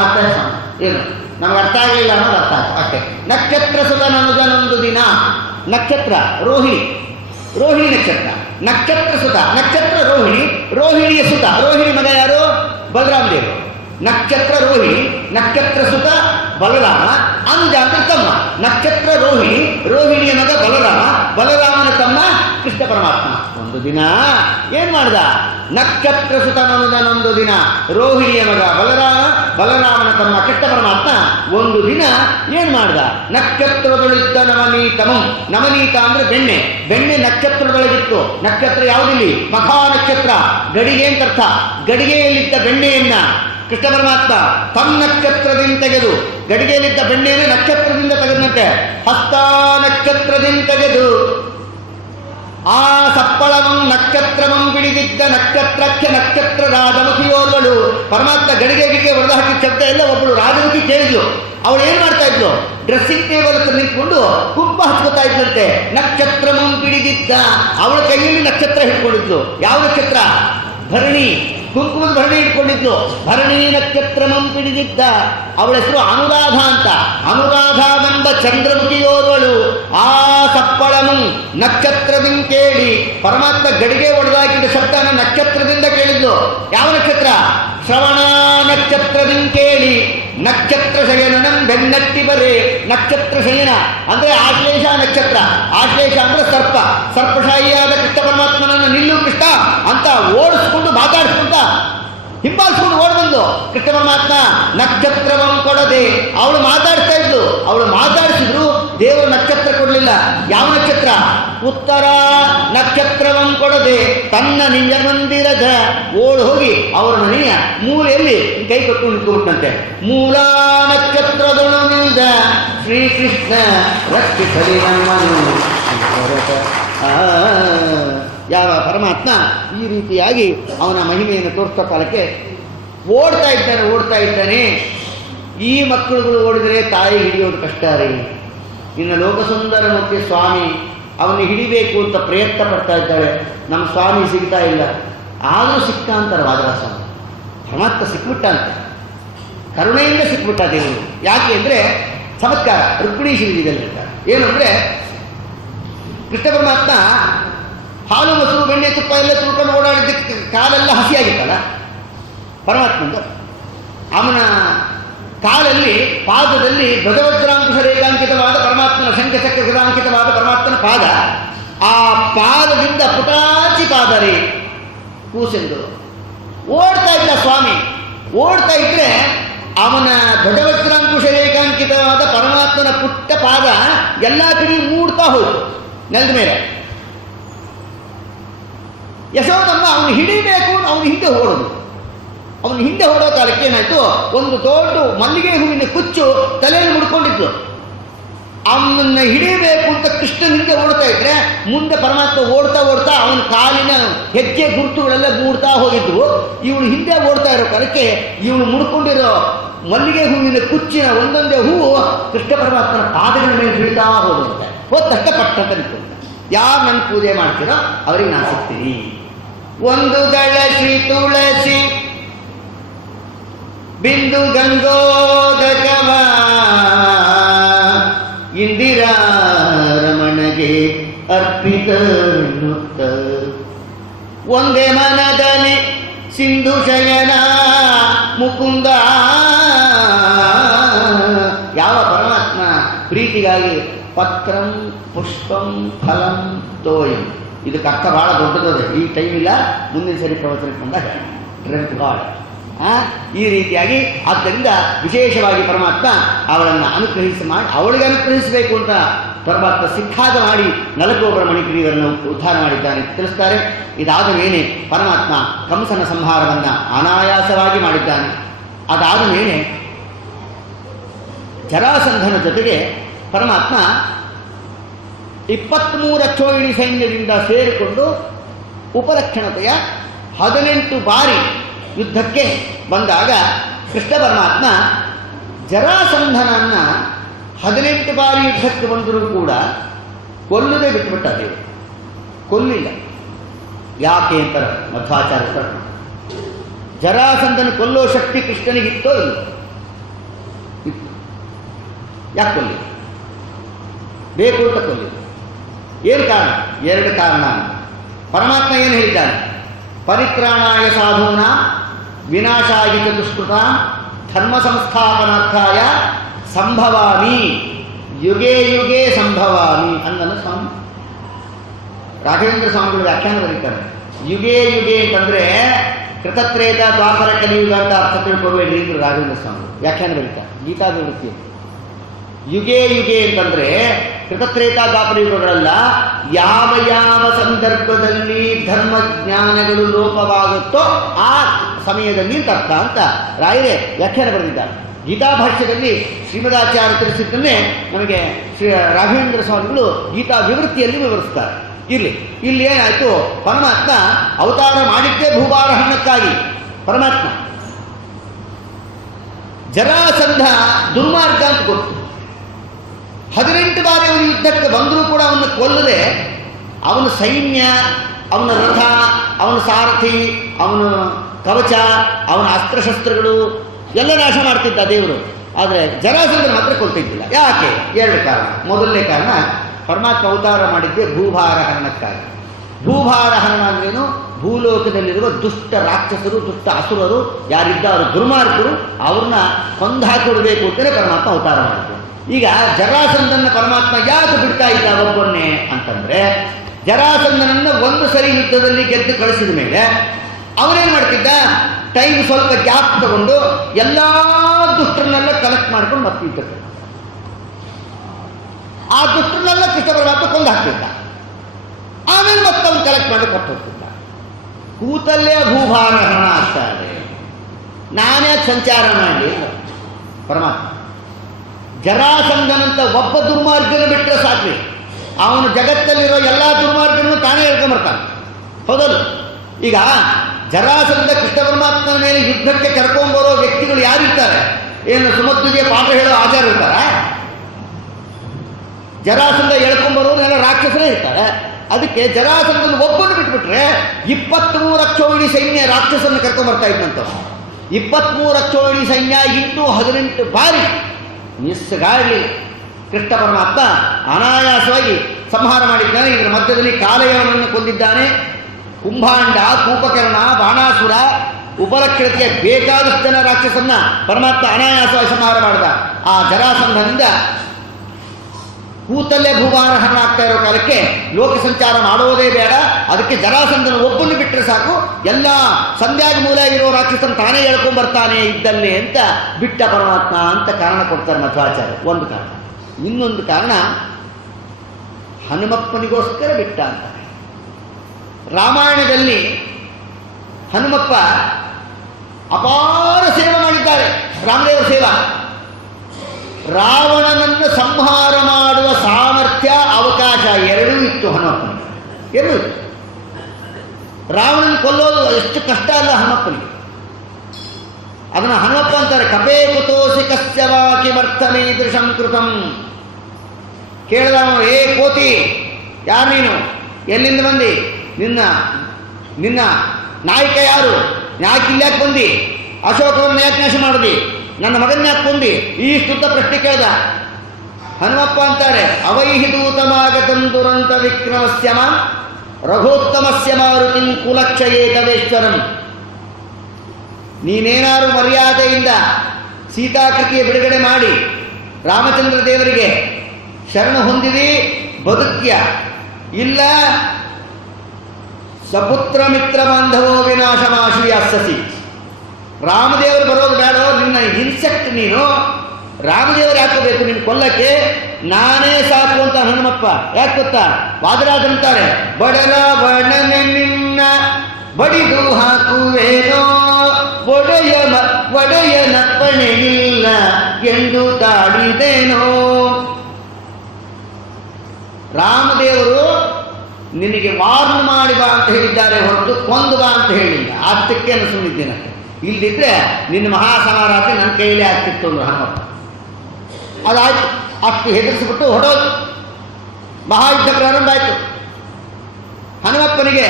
ಅರ್ಥ ಆಯ್ತಾ? ಏನು ನಮ್ಗೆ ಅರ್ಥ ಆಗಲಿಲ್ಲ ಅನ್ನೋದು ಅರ್ಥ ಆಯ್ತು ಅಷ್ಟೇ. ನಕ್ಷತ್ರ ಸುತನನುಜನೊಂದು ದಿನ. ನಕ್ಷತ್ರ ರೋಹಿಣಿ, ರೋಹಿಣಿ ನಕ್ಷತ್ರ, ನಕ್ಷತ್ರ ಸುತ, ನಕ್ಷತ್ರ ರೋಹಿಣಿ, ರೋಹಿಣಿಯ ಸುತ. ರೋಹಿಣಿ ಮಗ ಯಾರು? ಬಲರಾಮ ದೇವರು. ನಕ್ಷತ್ರ ರೋಹಿಣಿ, ನಕ್ಷತ್ರ ಸುತ ಬಲರಾಮ, ಅನುಜ ಅಂದ್ರೆ ತಮ್ಮ. ನಕ್ಷತ್ರ ರೋಹಿಣಿ, ರೋಹಿಣಿಯ ಮಗ ಬಲರಾಮ, ಬಲರಾಮನ ತಮ್ಮ ಕೃಷ್ಣ ಪರಮಾತ್ಮ. ಒಂದು ದಿನ ಏನ್ ಮಾಡ್ದ? ನಕ್ಷತ್ರ ಸುತನನುಜನೊಂದು ದಿನ. ರೋಹಿಣಿಯ ಮಗ ಬಲರಾಮ, ಬಲರಾಮನ ತಮ್ಮ ಕೃಷ್ಣ ಪರಮಾತ್ಮ ಒಂದು ದಿನ ಏನ್ ಮಾಡ್ದ? ನಕ್ಷತ್ರದೊಳಿದ್ದ ನವನೀತಮಂ. ನವನೀತ ಅಂದ್ರೆ ಬೆಣ್ಣೆ. ಬೆಣ್ಣೆ ನಕ್ಷತ್ರದೊಳಗಿತ್ತು. ನಕ್ಷತ್ರ ಯಾವುದಿಲ್ಲಿ? ಮಖಾ ನಕ್ಷತ್ರ. ಗಡಿಗೆ ಅಂತ ಅರ್ಥ. ಗಡಿಗೆಯಲ್ಲಿದ್ದ ಬೆಣ್ಣೆಯನ್ನ ಕೃಷ್ಣ ಪರಮಾತ್ಮ ತನ್ನ ನಕ್ಷತ್ರದಿಂದ ತೆಗೆದು, ಗಡಿಗೆಯಲ್ಲಿದ್ದ ಬೆಣ್ಣೆಯನ್ನು ನಕ್ಷತ್ರದಿಂದ ತೆಗೆದು ಹೇಳಿದ್ರಂತೆ, ಹಸ್ತ ನಕ್ಷತ್ರದಿಂದ ತೆಗೆದು ಆ ಸಪ್ಪಳಮಂ ನಕ್ಷತ್ರಮಂ ಬಿಡಿದಿದ್ದ ನಕ್ಷತ್ರಕ್ಕೆ ನಕ್ಷತ್ರ ರಾಜಮುಖಿಯೋರ್ಗಳು ಪರಮಾತ್ಮ ಗಡಿಗೆ ಹೊಡೆದು ಹಾಕಿದ ಶಬ್ದ ಎಲ್ಲ ಒಬ್ಬಳು ರಾಜಮುಖಿ ಕೇಳಿದ್ಲು. ಅವಳು ಏನ್ ಮಾಡ್ತಾ ಇದ್ಲು? ಡ್ರೆಸ್ಸಿಂಗ್ ಟೇಬಲ್ ಹತ್ರ ನಿಂತ್ಕೊಂಡು ಕುಂಕುಮ ಹಚ್ಕೋತಾ ಇದ್ಲಂತೆ. ನಕ್ಷತ್ರಮಂ ಬಿಡಿದಿದ್ದ, ಅವಳ ಕೈಯಲ್ಲಿ ನಕ್ಷತ್ರ ಹಿಡ್ಕೊಂಡಿದ್ಲು. ಯಾವ ನಕ್ಷತ್ರ? ಭರಣಿ, ಕುಂಕುಮದ ಭರಣಿ ಇಟ್ಕೊಂಡಿದ್ಲು. ಭರಣಿ ನಕ್ಷತ್ರಮಂ ಬಿಡಿದಿದ್ದ. ಅವಳ ಹೆಸರು ಅನುರಾಧ ಅಂತ. ಅನುರಾಧವೆಂಬ ಚಂದ್ರಮುಖಿಯೋರ್ವಳು ಆ ಸಪ್ಪಳಮಂ ನಕ್ಷತ್ರದಿಂದ ಕೇಳಿ ಪರಮಾತ್ಮ ಗಡಿಗೆ ಹೊಡೆದಾಕಿದ ಶಬ್ದನ ನಕ್ಷತ್ರದಿಂದ ಕೇಳಿದ್ಲು. ಯಾವ ನಕ್ಷತ್ರ? ಶ್ರವಣ ನಕ್ಷತ್ರದಿಂದ ಕೇಳಿ ನಕ್ಷತ್ರ ಶಯನನಂ ಬೆನ್ನಟ್ಟಿ ಬರೇ. ನಕ್ಷತ್ರ ಶಯನ ಅಂದ್ರೆ ಆಶ್ಲೇಷ ನಕ್ಷತ್ರ. ಆಶ್ಲೇಷ ಅಂದ್ರೆ ಸರ್ಪ. ಸರ್ಪಶಾಹಿಯಾದ ಕೃಷ್ಣ ಪರಮಾತ್ಮನನ್ನು ನಿಲ್ಲು ಕೃಷ್ಣ ಅಂತ ಓಡಿಸ್ಕೊಂಡು ಮಾತಾಡಿಸ್ಕೊಂತ ಹಿಂಬಾಲಿಸ್ಕೊಂಡು ಓಡ್ ಬಂದು ಕೃಷ್ಣ ಪರಮಾತ್ಮ ನಕ್ಷತ್ರವನ್ನು ಕೊಡದೆ ಅವಳು ಮಾತಾಡ್ತಾ ಇದ್ಲು. ಅವಳು ಮಾತಾಡಿಸಿದ್ರು, ದೇವರು ನಕ್ಷತ್ರ ಕೊಡಲಿಲ್ಲ. ಯಾವ ನಕ್ಷತ್ರ? ಉತ್ತರ ನಕ್ಷತ್ರವನ್ನು ಕೊಡದೆ ತನ್ನ ನಿಜ ಮಂದಿರದ ಓಡ್ ಹೋಗಿ ಅವರ ಮನೆಯ ಮೂಲೆಯಲ್ಲಿ ಕೈ ಕೊಟ್ಟು ನಿಂತುಬಿಟ್ಟಂತೆ. ಮೂಲ ನಕ್ಷತ್ರದೊಳಗಿಂದ ಶ್ರೀಕೃಷ್ಣ ರಕ್ಷಿಸಲಿ ನಮ್ಮನು. ಯಾವ ಪರಮಾತ್ಮ ಈ ರೀತಿಯಾಗಿ ಅವನ ಮಹಿಮೆಯನ್ನು ತೋರಿಸೋ ಕಾಲಕ್ಕೆ ಓಡ್ತಾ ಇದ್ದಾನೆ. ಈ ಮಕ್ಕಳುಗಳು ಓಡಿದರೆ ತಾಯಿ ಹಿಡಿಯೋದು ಕಷ್ಟ ರೀ. ಇನ್ನು ಲೋಕಸುಂದರ ಮುಖ್ಯ ಸ್ವಾಮಿ ಅವನು ಹಿಡಿಬೇಕು ಅಂತ ಪ್ರಯತ್ನ ಪಡ್ತಾ ಇದ್ದಾಳೆ. ನಮ್ಮ ಸ್ವಾಮಿ ಸಿಗ್ತಾ ಇಲ್ಲ. ಆದರೂ ಸಿಕ್ಕ ಅಂತಾರೆ ವಾದರಾಸ್ವಾಮಿ. ಪರಮಾತ್ಮ ಸಿಕ್ಬಿಟ್ಟ ಅಂತ, ಕರುಣೆಯಿಂದ ಸಿಕ್ಬಿಟ್ಟ ದೇವರು. ಯಾಕೆ ಅಂದರೆ ಚಮತ್ಕಾರ. ರುಕ್ಮಿಣೀಶ್ ಇರ್ತಾರೆ ಏನು ಅಂದರೆ, ಕೃಷ್ಣ ಪರಮಾತ್ಮ ಹಾಲು ಮೊಸರು ಬೆಣ್ಣೆ ತುಪ್ಪ ಎಲ್ಲ ತುಳ್ಕೊಂಡು ಓಡಾಡಿದ್ದಕ್ಕೆ ಕಾಲೆಲ್ಲ ಹಸಿಯಾಗಿತ್ತಲ್ಲ ಪರಮಾತ್ಮಂದು. ಅವನ ಕಾಲಲ್ಲಿ ಪಾದದಲ್ಲಿ ಧ್ವಜವಜ್ರಾಂಕುಶ ರೇಖಾಂಕಿತವಾದ ಪರಮಾತ್ಮನ ಶಂಖಚಕ್ರ ಗದಾಂಕಿತವಾದ ಪರಮಾತ್ಮನ ಪಾದ. ಆ ಪಾದದಿಂದ ಪುಟಾಚಿ ಪಾದರಿ ಕೂಸೆಂದು ಓಡ್ತಾ ಇದ್ದ ಸ್ವಾಮಿ. ಓಡ್ತಾ ಇದ್ರೆ ಅವನ ಧ್ವಜವಜ್ರಾಂಕುಶ ರೇಖಾಂಕಿತವಾದ ಪರಮಾತ್ಮನ ಪುಟ್ಟ ಪಾದ ಎಲ್ಲ ಕಡೆ ಮೂಡ್ತಾ ಹೋಯ್ತು ನೆಲದ ಮೇಲೆ. ಯಶೋದಮ್ಮ ಅವನು ಹಿಡಿಬೇಕು, ಅವನು ಹಿಂದೆ ಓಡೋದು. ಅವನು ಹಿಂದೆ ಓಡೋ ಕಾಲಕ್ಕೆ ಏನಾಯ್ತು, ಒಂದು ದೊಡ್ಡ ಮಲ್ಲಿಗೆ ಹೂವಿನ ಕುಚ್ಚು ತಲೆಯಲ್ಲಿ ಮುಡ್ಕೊಂಡಿದ್ಲು. ಅವನನ್ನ ಹಿಡಿಬೇಕು ಅಂತ ಕೃಷ್ಣನ ಹಿಂದೆ ಓಡ್ತಾ ಇದ್ರೆ ಮುಂದೆ ಪರಮಾತ್ಮ ಓಡ್ತಾ ಅವನ ಕಾಲಿನ ಹೆಜ್ಜೆ ಗುರುತುಗಳೆಲ್ಲ ಮೂಡ್ತಾ ಹೋಗಿದ್ವು. ಇವಳು ಹಿಂದೆ ಓಡ್ತಾ ಇರೋ ಕಾಲಕ್ಕೆ ಇವಳು ಮುಡ್ಕೊಂಡಿರೋ ಮಲ್ಲಿಗೆ ಹೂವಿನ ಕುಚ್ಚಿನ ಒಂದೊಂದೇ ಹೂವು ಕೃಷ್ಣ ಪರಮಾತ್ಮನ ಪಾದಗಳ ಮೇಲೆ ಬೀಳ್ತಾ ಹೋದಂತೆ. ಹೋದ ತಕ್ಕ ಪಟ್ಟಂತ ನಿಂತ್ಕೊಂಡ. ಯಾರು ನನ್ನ ಪೂಜೆ ಮಾಡ್ತೀರೋ ಅವರಿಗೆ ನಾನು ಸಿಗ್ತೀನಿ. ಒಂದು ದಳಸಿ ತುಳಸಿ ಬಿಂದು ಗಂಗೋದಕವ ಇಂದಿರಾ ರಮಣಗೆ ಅರ್ಪಿತನುತ್ತ ಒಂದೇ ಮನದಲ್ಲಿ ಸಿಂಧು ಶಯನ ಮುಕುಂದ. ಯಾವ ಪರಮಾತ್ಮ ಪ್ರೀತಿಗಾಗಿ ಪತ್ರಂ ಪುಷ್ಪಂ ಫಲಂ ತೋಯಂ. ಇದಕ್ಕೆ ಅರ್ಥ ಬಹಳ ದೊಡ್ಡದದೆ. ಈ ಟೈಮ್ ಇಲ್ಲ, ಮುಂದಿನ ಸರಿ ಪ್ರವಚನಕ್ಕೆ ಬಂದಾಗ ಡ್ರೆಂತ್ ಗಾಡ್. ಈ ರೀತಿಯಾಗಿ ಆದ್ದರಿಂದ ವಿಶೇಷವಾಗಿ ಪರಮಾತ್ಮ ಅವಳನ್ನು ಅವಳಿಗೆ ಅನುಗ್ರಹಿಸಬೇಕು ಅಂತ ಪರಮಾತ್ಮ ಸಿಕ್ಕಾದ ಮಾಡಿ ನಲಗೋಬರ ಮಣಿಗ್ರೀವರನ್ನು ಉದ್ಧಾರ ಮಾಡಿದ್ದಾನೆ ತಿಳಿಸ್ತಾರೆ. ಇದಾದ ಮೇಲೆ ಪರಮಾತ್ಮ ಕಂಸನ ಸಂಹಾರವನ್ನು ಅನಾಯಾಸವಾಗಿ ಮಾಡಿದ್ದಾನೆ. ಅದಾದ ಮೇಲೆ ಜರಾಸಂಧನ ಜೊತೆಗೆ ಪರಮಾತ್ಮ 23 ಅಕ್ಷೋಹಿಣಿ ಸೈನ್ಯದಿಂದ ಸೇರಿಕೊಂಡು ಉಪಲಕ್ಷಣತೆಯ 18 ಬಾರಿ ಯುದ್ಧಕ್ಕೆ ಬಂದಾಗ ಕೃಷ್ಣ ಪರಮಾತ್ಮ ಜರಾಸಂಧನನ್ನು 18 ಬಾರಿ ಯುದ್ಧಕ್ಕೆ ಬಂದರೂ ಕೂಡ ಕೊಲ್ಲದೆ ಬಿಟ್ಟುಬಿಟ್ಟ. ದೇವರು ಕೊಲ್ಲಿಲ್ಲ. ಯಾಕೆ ಅಂತಾರೆ ಮಧ್ವಾಚಾರ್ಯ. ಜರಾಸಂಧನ ಕೊಲ್ಲೋ ಶಕ್ತಿ ಕೃಷ್ಣನಿಗಿತ್ತೋ ಇಲ್ಲ? ಇತ್ತು. ಯಾಕೆ ಕೊಲ್ಲಿ? ಬೇಕು ಅಂತ ಕೊಲ್ಲಿ. ಏನು ಕಾರಣ? 2 ಕಾರಣ. ಪರಮಾತ್ಮ ಏನು ಹೇಳಿದ್ದಾನೆ? ಪರಿತ್ರಾಣಾಯ ಸಾಧೂನ ವಿನಾಶಾಯ ದುಷ್ಕೃತ ಧರ್ಮ ಸಂಸ್ಥಾಪನಾರ್ಥಾಯ ಸಂಭವಾಮಿ ಯುಗೇ ಯುಗೇ ಸಂಭವಾಮಿ ಅನ್ನಲ್ಲ ಸ್ವಾಮಿ. ರಾಘವೇಂದ್ರ ಸ್ವಾಮಿಗಳು ವ್ಯಾಖ್ಯಾನ ಬರೀತಾರೆ. ಯುಗೇ ಯುಗೇ ಅಂತಂದ್ರೆ ಕೃತತ್ರೇತ ದ್ವಾಪರ ಕಲಿಯುಗ ಅಂತ ಅರ್ಥ ತಿಳ್ಕೊಬೇಡ್ರಿ ಅಂತ ರಾಘವೇಂದ್ರ ಸ್ವಾಮಿ ವ್ಯಾಖ್ಯಾನ ಬರೀತಾರೆ ಗೀತಾಭಿವೃತ್ತಿ. ಯುಗೇ ಯುಗೇ ಅಂತಂದ್ರೆ ಕೃತತ್ರೇತ ದ್ವಾಪರ ಯುಗಗಳಲ್ಲ, ಯಾವ ಯಾವ ಸಂದರ್ಭದಲ್ಲಿ ಧರ್ಮಜ್ಞಾನಗಳು ಲೋಪವಾಗುತ್ತೋ ಆ ಸಮಯದಲ್ಲಿ ಅಂತ ಅರ್ಥ ಅಂತ ರಾಯರೇ ವ್ಯಾಖ್ಯಾನ ಬರೆದಿದ್ದಾರೆ. ಗೀತಾಭಾಷ್ಯದಲ್ಲಿ ಶ್ರೀಮದಾಚಾರ್ಯ ತಿಳಿಸಿದ್ದನ್ನೇ ನಮಗೆ ಶ್ರೀ ರಾಘವೇಂದ್ರ ಸ್ವಾಮಿಗಳು ಗೀತಾ ವಿವೃತ್ತಿಯಲ್ಲಿ ವಿವರಿಸ್ತಾರೆ. ಇಲ್ಲಿ ಏನಾಯಿತು, ಪರಮಾತ್ಮ ಅವತಾರ ಮಾಡಿದ್ದೇ ಭೂಭಾರ ಹಣ್ಣಕ್ಕಾಗಿ. ಪರಮಾತ್ಮ ಜರಾಸಂಧ ದುರ್ಮಾರ್ಗ ಅಂತ ಗೊತ್ತು. 18 ಬಾರಿ ಅವನು ಯುದ್ಧಕ್ಕೆ ಬಂದರೂ ಕೂಡ ಅವನ್ನ ಕೊಲ್ಲದೆ ಅವನ ಸೈನ್ಯ, ಅವನ ರಥ, ಅವನ ಸಾರಥಿ, ಅವನ ಕವಚ, ಅವನ ಅಸ್ತ್ರಶಸ್ತ್ರಗಳು ಎಲ್ಲ ನಾಶ ಮಾಡ್ತಿದ್ದ ದೇವರು. ಆದರೆ ಜರಾಸಂಧನ ಮಾತ್ರ ಕೊಲ್ತಿದ್ದಿಲ್ಲ. ಯಾಕೆ? 2 ಕಾರಣ. ಮೊದಲನೇ ಕಾರಣ, ಪರಮಾತ್ಮ ಅವತಾರ ಮಾಡಿದ್ದೆ ಭೂಭಾರ ಹರಣಕ್ಕಾಗಿ. ಭೂಭಾರ ಹರಣ ಅಂದ್ರೇನು? ಭೂಲೋಕದಲ್ಲಿರುವ ದುಷ್ಟ ರಾಕ್ಷಸರು, ದುಷ್ಟ ಅಸುರರು ಯಾರಿದ್ದಾರೆ, ದುರ್ಮಾರ್ಗರು, ಅವ್ರನ್ನ ಕೊಂದಾಕೊಡ್ಬೇಕು ಅಂತಲೇ ಪರಮಾತ್ಮ ಅವತಾರ ಮಾಡಿದ್ರು. ಈಗ ಜರಾಸಂಧನ ಪರಮಾತ್ಮ ಯಾಕೆ ಬಿಡ್ತಾ ಇದ್ದ ಒಬ್ಬನ್ನೇ ಅಂತಂದ್ರೆ, ಜರಾಸಂಧನನ್ನು ಒಂದು ಸರಿ ಯುದ್ಧದಲ್ಲಿ ಗೆದ್ದು ಕಳಿಸಿದ ಮೇಲೆ ಅವನೇನು ಮಾಡ್ತಿದ್ದ, ಟೈಮ್ ಸ್ವಲ್ಪ ಗ್ಯಾಪ್ ತಗೊಂಡು ಎಲ್ಲ ದುಷ್ಟರನ್ನೆಲ್ಲ ಕಲೆಕ್ಟ್ ಮಾಡ್ಕೊಂಡು ಮತ್ತೆ ಯುದ್ಧಕ್ಕೆ, ಆ ದುಷ್ಟರನ್ನೆಲ್ಲ ಕೃಷ್ಣ ಪರಮಾತ್ಮ ಕೊಂದು ಹಾಕ್ತಿದ್ದ. ಆಮೇಲೆ ಮತ್ತೊಂದು ಕಲೆಕ್ಟ್ ಮಾಡಿ ಕೊಟ್ಟು ಹೋಗ್ತಿದ್ದ. ಕೂತಲ್ಲೇ ಭೂಭಾರ ಹರಣ ಆಗ್ತಾ ಇದೆ. ನಾನೇ ಸಂಚಾರ ಮಾಡಲಿ ಪರಮಾತ್ಮ. ಜರಾಸಂಧನಂತ ಒಬ್ಬ ದುರ್ಮಾರ್ಗನ ಬಿಟ್ಟರೆ ಸಾಕ್ರಿ, ಅವನು ಜಗತ್ತಲ್ಲಿರೋ ಎಲ್ಲ ದುರ್ಮಾರ್ಗನೂ ತಾನೇ ಹೇಳ್ಕೊಂಬರ್ತಾನೆ. ಹೌದಲ್ಲ? ಈಗ ಜರಾಸಂಧ ಕೃಷ್ಣ ಪರಮಾತ್ಮನ ಮೇಲೆ ಯುದ್ಧಕ್ಕೆ ಕರ್ಕೊಂಬರೋ ವ್ಯಕ್ತಿಗಳು ಯಾರಿರ್ತಾರೆ? ಏನು ಸುಮಧ್ವಿಗೆ ಪಾಠ ಹೇಳೋ ಆಚಾರ ಇರ್ತಾರ? ಜರಾಸಂಧ ಹೇಳ್ಕೊಂಬರೋರು ಎಲ್ಲ ರಾಕ್ಷಸರೇ ಇರ್ತಾರೆ. ಅದಕ್ಕೆ ಜರಾಸಂಧನ ಒಬ್ಬನು ಬಿಟ್ಬಿಟ್ರೆ 23 ಅಕ್ಷೋಹಿಣಿ ಸೈನ್ಯ ರಾಕ್ಷಸನ್ನು ಕರ್ಕೊಂಬರ್ತಾ ಇದ್ದಂತ. 23 ಅಕ್ಷೋಹಿಣಿ ಸೈನ್ಯ ಇಂಟು 18 ಬಾರಿ ಮಿಸ್ಗಾಡಲಿ ಕೃಷ್ಣ ಪರಮಾತ್ಮ ಅನಾಯಾಸವಾಗಿ ಸಂಹಾರ ಮಾಡಿದ್ದಾನೆ. ಇದರ ಮಧ್ಯದಲ್ಲಿ ಕಾಲಯವನನ್ನು ಕೊಂದಿದ್ದಾನೆ. ಕುಂಭಾಂಡ, ಕೂಪಕರ್ಣ, ಬಾಣಾಸುರ, ಉಪಲಕ್ಷಣಕ್ಕೆ ಬೇಕಾದಷ್ಟು ಜನ ರಾಕ್ಷಸನ್ನ ಪರಮಾತ್ಮ ಅನಾಯಾಸವಾಗಿ ಸಂಹಾರ ಮಾಡಿದ. ಆ ಜರಾಸಂಧನಿಂದ ಕೂತಲ್ಲೇ ಭೂಭಾರ ಹರಣ ಆಗ್ತಾ ಇರೋ ಕಾಲಕ್ಕೆ ಲೋಕ ಸಂಚಾರ ಮಾಡೋದೇ ಬೇಡ, ಅದಕ್ಕೆ ಜರಾಸಂಧನ ಒಬ್ಬನ್ನು ಬಿಟ್ಟರೆ ಸಾಕು, ಎಲ್ಲ ಸಂಧ್ಯಾಗ ಮೂಲ ಇರೋ ರಾಕ್ಷಸನ ತಾನೇ ಹೇಳ್ಕೊಂಡ್ಬರ್ತಾನೆ ಇದ್ದಲ್ಲೇ ಅಂತ ಬಿಟ್ಟ ಪರಮಾತ್ಮ ಅಂತ ಕಾರಣ ಕೊಡ್ತಾರೆ ಮಧ್ವಾಚಾರ್ಯ. ಒಂದು ಕಾರಣ. ಇನ್ನೊಂದು ಕಾರಣ, ಹನುಮಪ್ಪನಿಗೋಸ್ಕರ ಬಿಟ್ಟ ಅಂತಾರೆ. ರಾಮಾಯಣದಲ್ಲಿ ಹನುಮಪ್ಪ ಅಪಾರ ಸೇವೆ ಮಾಡಿದ್ದಾರೆ, ರಾಮದೇವರ ಸೇವಾ. ರಾವಣನನ್ನು ಸಂಹಾರ ಮಾಡುವ ಸಾಮರ್ಥ್ಯ, ಅವಕಾಶ ಎರಡೂ ಇತ್ತು ಹನುಮಪ್ಪನಿಗೆ. ಎರಡೂ ಇತ್ತು. ರಾವಣನ ಕೊಲ್ಲೋದು ಎಷ್ಟು ಕಷ್ಟ ಅಲ್ಲ ಹನುಮಪ್ಪನಿಗೆ. ಅದನ್ನು ಹನುಮಪ್ಪ ಅಂತಾರೆ, ಕಪೇ ಕುತೋಸಿ ಕಸ್ಯವಾ ಕಿಮರ್ಥಮೀದೃಶಂ ಕೃತಂ. ಕೇಳಿದ ಅವನು, ಏ ಕೋತಿ, ಯಾರು ನೀನು? ಎಲ್ಲಿಂದ ಬಂದಿ? ನಿನ್ನ ನಾಯಕ ಯಾರು? ಯಾಕೆ ಇಲ್ಲಾಕೆ ಬಂದಿ? ಅಶೋಕವನ್ನು ಯಾಕೆ ನಾಶ ಮಾಡಿದಿ? ನನ್ನ ಮಗನ ಯಾಕೆ ಕೊಂದಿ? ಈ ಸ್ತುತ ಪ್ರಶ್ನೆ ಕೇಳ್ದ. ಹನುಮಪ್ಪ ಅಂತಾರೆ, ಅವೈಹಿ ದೂತಮಾಗತಂ ದುರಂತ ವಿಕ್ರಮಸ್ಯಮ ರಘೋತ್ತಮಸ್ಯ ಮಾರುತಿಂ ಕುಲಕ್ಷಯೇತವೇಶ್ವರಂ. ನೀನೇನಾರು ಮರ್ಯಾದೆಯಿಂದ ಸೀತಾಕೃತಿಯ ಬಿಡುಗಡೆ ಮಾಡಿ ರಾಮಚಂದ್ರ ದೇವರಿಗೆ ಶರಣ ಹೊಂದಿದಿ, ಬದುಕ್ಯ. ಇಲ್ಲ ಸಪುತ್ರ ಮಿತ್ರ ಬಾಂಧವೋ ವಿನಾಶಮಾಶು ಯಾಸಸಿ. ರಾಮದೇವರು ಬರೋದು ಬೇಡ, ನಿನ್ನ ಇನ್ಸೆಕ್ಟ್ ನೀನು. ರಾಮದೇವರು ಯಾಕೋಬೇಕು ನಿನ್ನ ಕೊಲ್ಲಕ್ಕೆ? ನಾನೇ ಸಾಕು ಅಂತ ಹನುಮಪ್ಪ. ಯಾಕೆ ಗೊತ್ತಾ? ವಾದರಾಜ ಅಂತಾರೆ, ಬಡರ ಬಡನೆ ನಿನ್ನ ಬಡಿದು ಹಾಕುವೇನೋ, ಒಡೆಯನಪ್ಪಣೆ ಇಲ್ಲ ಎಂದು ತಾಡಿದೇನೋ. ರಾಮದೇವರು ನಿನಗೆ ವಾರ್ನ್ ಮಾಡಿ ಬಾ ಅಂತ ಹೇಳಿದ್ದಾರೆ ಹೊರತು ಕೊಂದು ಬಾ ಅಂತ ಹೇಳಿಲ್ಲ. ಆರ್ಥಕ್ಕೆ ಅನಿಸ್ಕೊಂಡಿದ್ದೇನೆ. ಇಲ್ದಿದ್ರೆ ನಿನ್ನ ಮಹಾಸಮಾರಾಧನೆ ನನ್ನ ಕೈಲೇ ಆಗ್ತಿತ್ತು ಅಂದ್ರು ಹನುಮಪ್ಪ. ಅದಾಯ್ತು. ಅಷ್ಟು ಹೆದರಿಸಿಬಿಟ್ಟು ಹೊಡೋದು. ಮಹಾಯುದ್ಧ ಪ್ರಾರಂಭ ಆಯಿತು. ಹನುಮಪ್ಪನಿಗೆ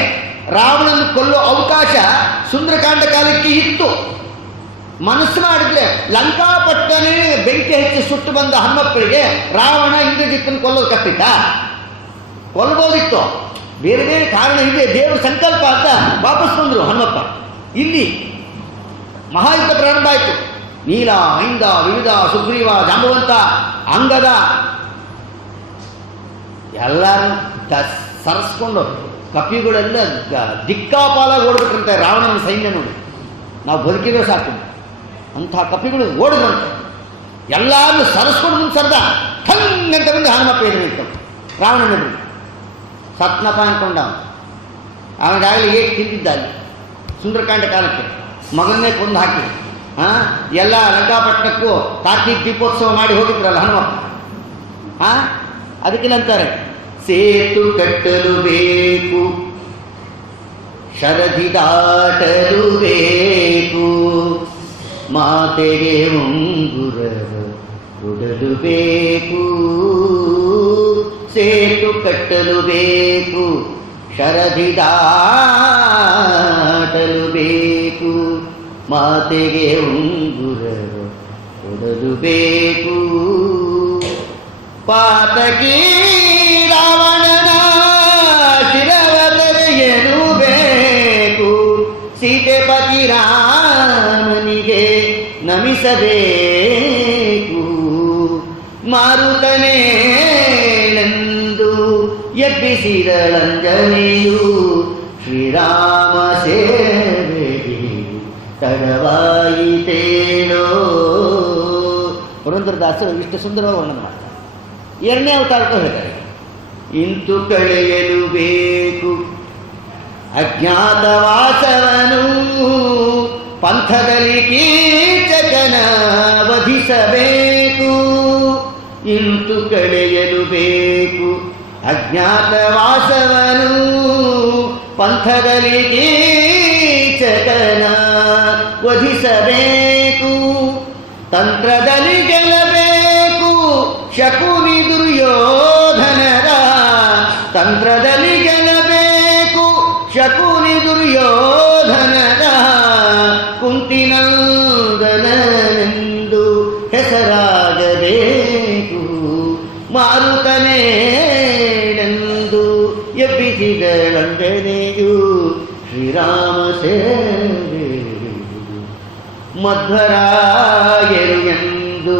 ರಾವಣನ್ನು ಕೊಲ್ಲೋ ಅವಕಾಶ ಸುಂದರಕಾಂಡ ಕಾಲಕ್ಕೆ ಇತ್ತು. ಮನಸ್ಸು ಮಾಡಿದ್ರೆ ಲಂಕಾಪಟ್ಟಣನೇ ಬೆಂಕಿ ಹಚ್ಚಿ ಸುಟ್ಟು ಬಂದ ಹನುಮಪ್ಪನಿಗೆ ರಾವಣ ಇಂದ್ರಜಿತ್ತನ್ನು ಕೊಲ್ಲೋದು ಕಟ್ಟಿದ್ದ? ಕೊಲ್ಬೋದಿತ್ತು. ಬೇರೆ ಬೇರೆ ಕಾರಣ ಇದೆ, ದೇವರ ಸಂಕಲ್ಪ ಅಂತ ವಾಪಸ್ ಬಂದರು ಹನುಮಪ್ಪ. ಇಲ್ಲಿ ಮಹಾಯುದ್ಧ ಪ್ರಾರಂಭ ಆಯಿತು. ನೀಲ, ಐಂದ, ವಿವಿಧ, ಸುಗ್ರೀವ, ಜಾಂಬವಂತ, ಅಂಗದ ಎಲ್ಲರೂ ಸರಿಸ್ಕೊಂಡು ಕಪಿಗಳೆಲ್ಲ ದಿಕ್ಕಾಪಾಲಾಗಿ ಓಡ್ಬಿಟ್ರಂತೆ ರಾವಣನ ಸೈನ್ಯ ನೋಡಿ. ನಾವು ಬದುಕಿದ್ರೆ ಸಾಕು ಅಂತಹ ಕಪಿಗಳು ಓಡಿದ್ರಂತೆ. ಎಲ್ಲರೂ ಸರಿಸ್ಕೊಂಡು ಮುಂದೆ ಸರ್ದ ಹಂಗಂತ ಬಂದು ಹನುಮಪ್ಪ ಎದುರಿತ್ತು. ರಾವಣನ ಸತ್ನಪ್ಪ ಅಂದ್ಕೊಂಡ. ಅವನಿಗಾಗಲೇ ಏಕೆ ತಿಂದಿದ್ದ ಅಲ್ಲಿ ಸುಂದರಕಾಂಡ ಕಾಲಕ್ಕೆ. ಮಗನ್ನೇ ಕೊಂದು ಹಾಕಿ ಎಲ್ಲ ಲಂಕಾಪಟ್ಟಣಕ್ಕೂ ಕಾರ್ತಿಕ್ ದೀಪೋತ್ಸವ ಮಾಡಿ ಹೋಗಿದ್ರಲ್ಲ ಹನುಮಪ್ಪ. ಅದಕ್ಕಿಲ್ಲಂತಾರೆ ಸೇತು ಕಟ್ಟಲು ಬೇಕು, ಶರಧಿ ದಾಟಲು ಬೇಕು, ಮಾತೆಗೆ ಉಂಗುರ ಕೊಡಲು ಬೇಕು. ಸೇತು ಕಟ್ಟಲು ಬೇಕು, ಶರಧಿ ದಾಟಲು ಬೇಕು, ಮಾತೆಗೆ ಉಂಗುರ ಕೊಡಲು ಬೇಕು. ಪಾತಕಿ ರಾವಣನ ಶಿರವ ತೆರೆಯಲು ಬೇಕು, ಸೀತೆ ಪತಿ ರಾಮನಿಗೆ ನಮಿಸಬೇಕು. ಮಾರುತನೇನೆಂದು ಎಬ್ಬಿಸಿದಳಂಜನೆಯು, ಶ್ರೀರಾಮ ಸೇವೆಗೆ ತಡವಾಯಿತೇನೋ. ಪುರಂದರದಾಸರು ಇಷ್ಟು ಸುಂದರವಾಗಿ ವರ್ಣನೆ ಮಾಡ್ತಾರೆ. ಎರಡನೇ ಅವತಾರಕ್ಕೂ ಹೇಳ್ತಾರೆ, ಇಂತು ಕಳೆಯಲು ಬೇಕು ಅಜ್ಞಾತವಾಸವನು, ಪಂಥದಲ್ಲಿ ಕೀಚಕನ ವಧಿಸಬೇಕು. ಇಂತು ಕಳೆಯಲು ಬೇಕು ಅಜ್ಞಾತವಾಸವನು, ಪಂಥದಲ್ಲಿ ಕೀಚಕನ ವಧಿಸಬೇಕು. ತಂತ್ರದಲ್ಲಿ ಗೆಲ್ಲಬೇಕು ಶಕುನಿ ದುರ್ಯೋಧನರ, ತಂತ್ರದಲ್ಲಿ ಗೆಲ್ಲಬೇಕು ಶಕುನಿ ದುರ್ಯೋಧನರ. ಕುಂತಿನಂದನೆಂದು ಹೆಸರಾಗಬೇಕು, ಮಾರುತನೇನೆಂದು ಎಬ್ಬಿಸಿದಳಂಜನೆಯು, ಶ್ರೀರಾಮ ಸೇವೆ. ಮಧ್ವರಾಯರು ಎಂದು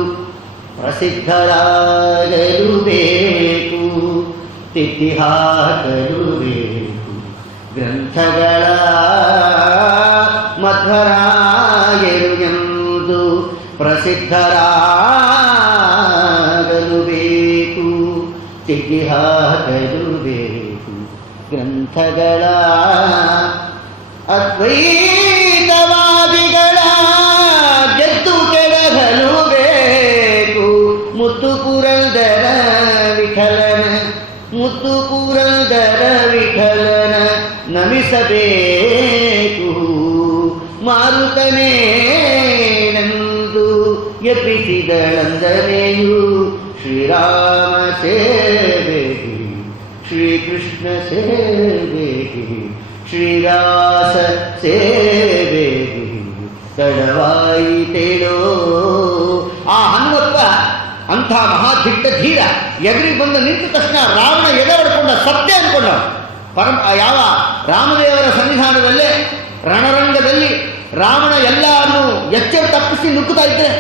ಪ್ರಸಿದ್ಧರಾಗಲು ಬೇಕು, ತಿದ್ದಿ ಹಾಕಲು ಬೇಕು ಗ್ರಂಥಗಳ. ಮಧ್ವರಾಯರು ಎಂದು ಪ್ರಸಿದ್ಧರಾಗಲು ಬೇಕು, ತಿದ್ದಿ ಹಾಕಲು ಬೇಕು ಗ್ರಂಥಗಳ. ಅದ್ವೈತವಾದಿಗಳ ಗೆದ್ದು ಕೆಳಗಲು ಬೇಕು, ಮುತ್ತು ಪುರಂದರ ವಿಠಲನ, ಮುತ್ತು ಪುರಂದರ ವಿಠಲನ ನಮಿಸಬೇಕು. ಮಾರುತನೇನೆಂದು ಎಬ್ಬಿಸಿದಳಂದನೆಯು, ಶ್ರೀರಾಮ ಸೇವೆಗೆ ಶ್ರೀಕೃಷ್ಣ ಸೇವೆಗೆ ಶ್ರೀರಾಸ ಸೇವೆಗೆ ತಡವಾಯಿತೇನೋ. ಆ ಹನುಮಪ್ಪ ಅಂಥ ಮಹಾದಿಟ್ಟ ಧೀರ ಎದುರಿಗೆ ಬಂದು ನಿಂತ ತಕ್ಷಣ ರಾವಣ ಎದೆ ಹೊಡ್ಕೊಂಡ, ಸತ್ಯ ಅನ್ಕೊಂಡ. ಯಾವ ರಾಮದೇವರ ಸನ್ನಿಧಾನದಲ್ಲೇ ರಣರಂಗದಲ್ಲಿ ರಾವಣ ಎಲ್ಲಾನು ಎಚ್ಚರ ತಪ್ಪಿಸಿ ನುಗ್ಗುತ್ತಾ ಇದ್ರೆ,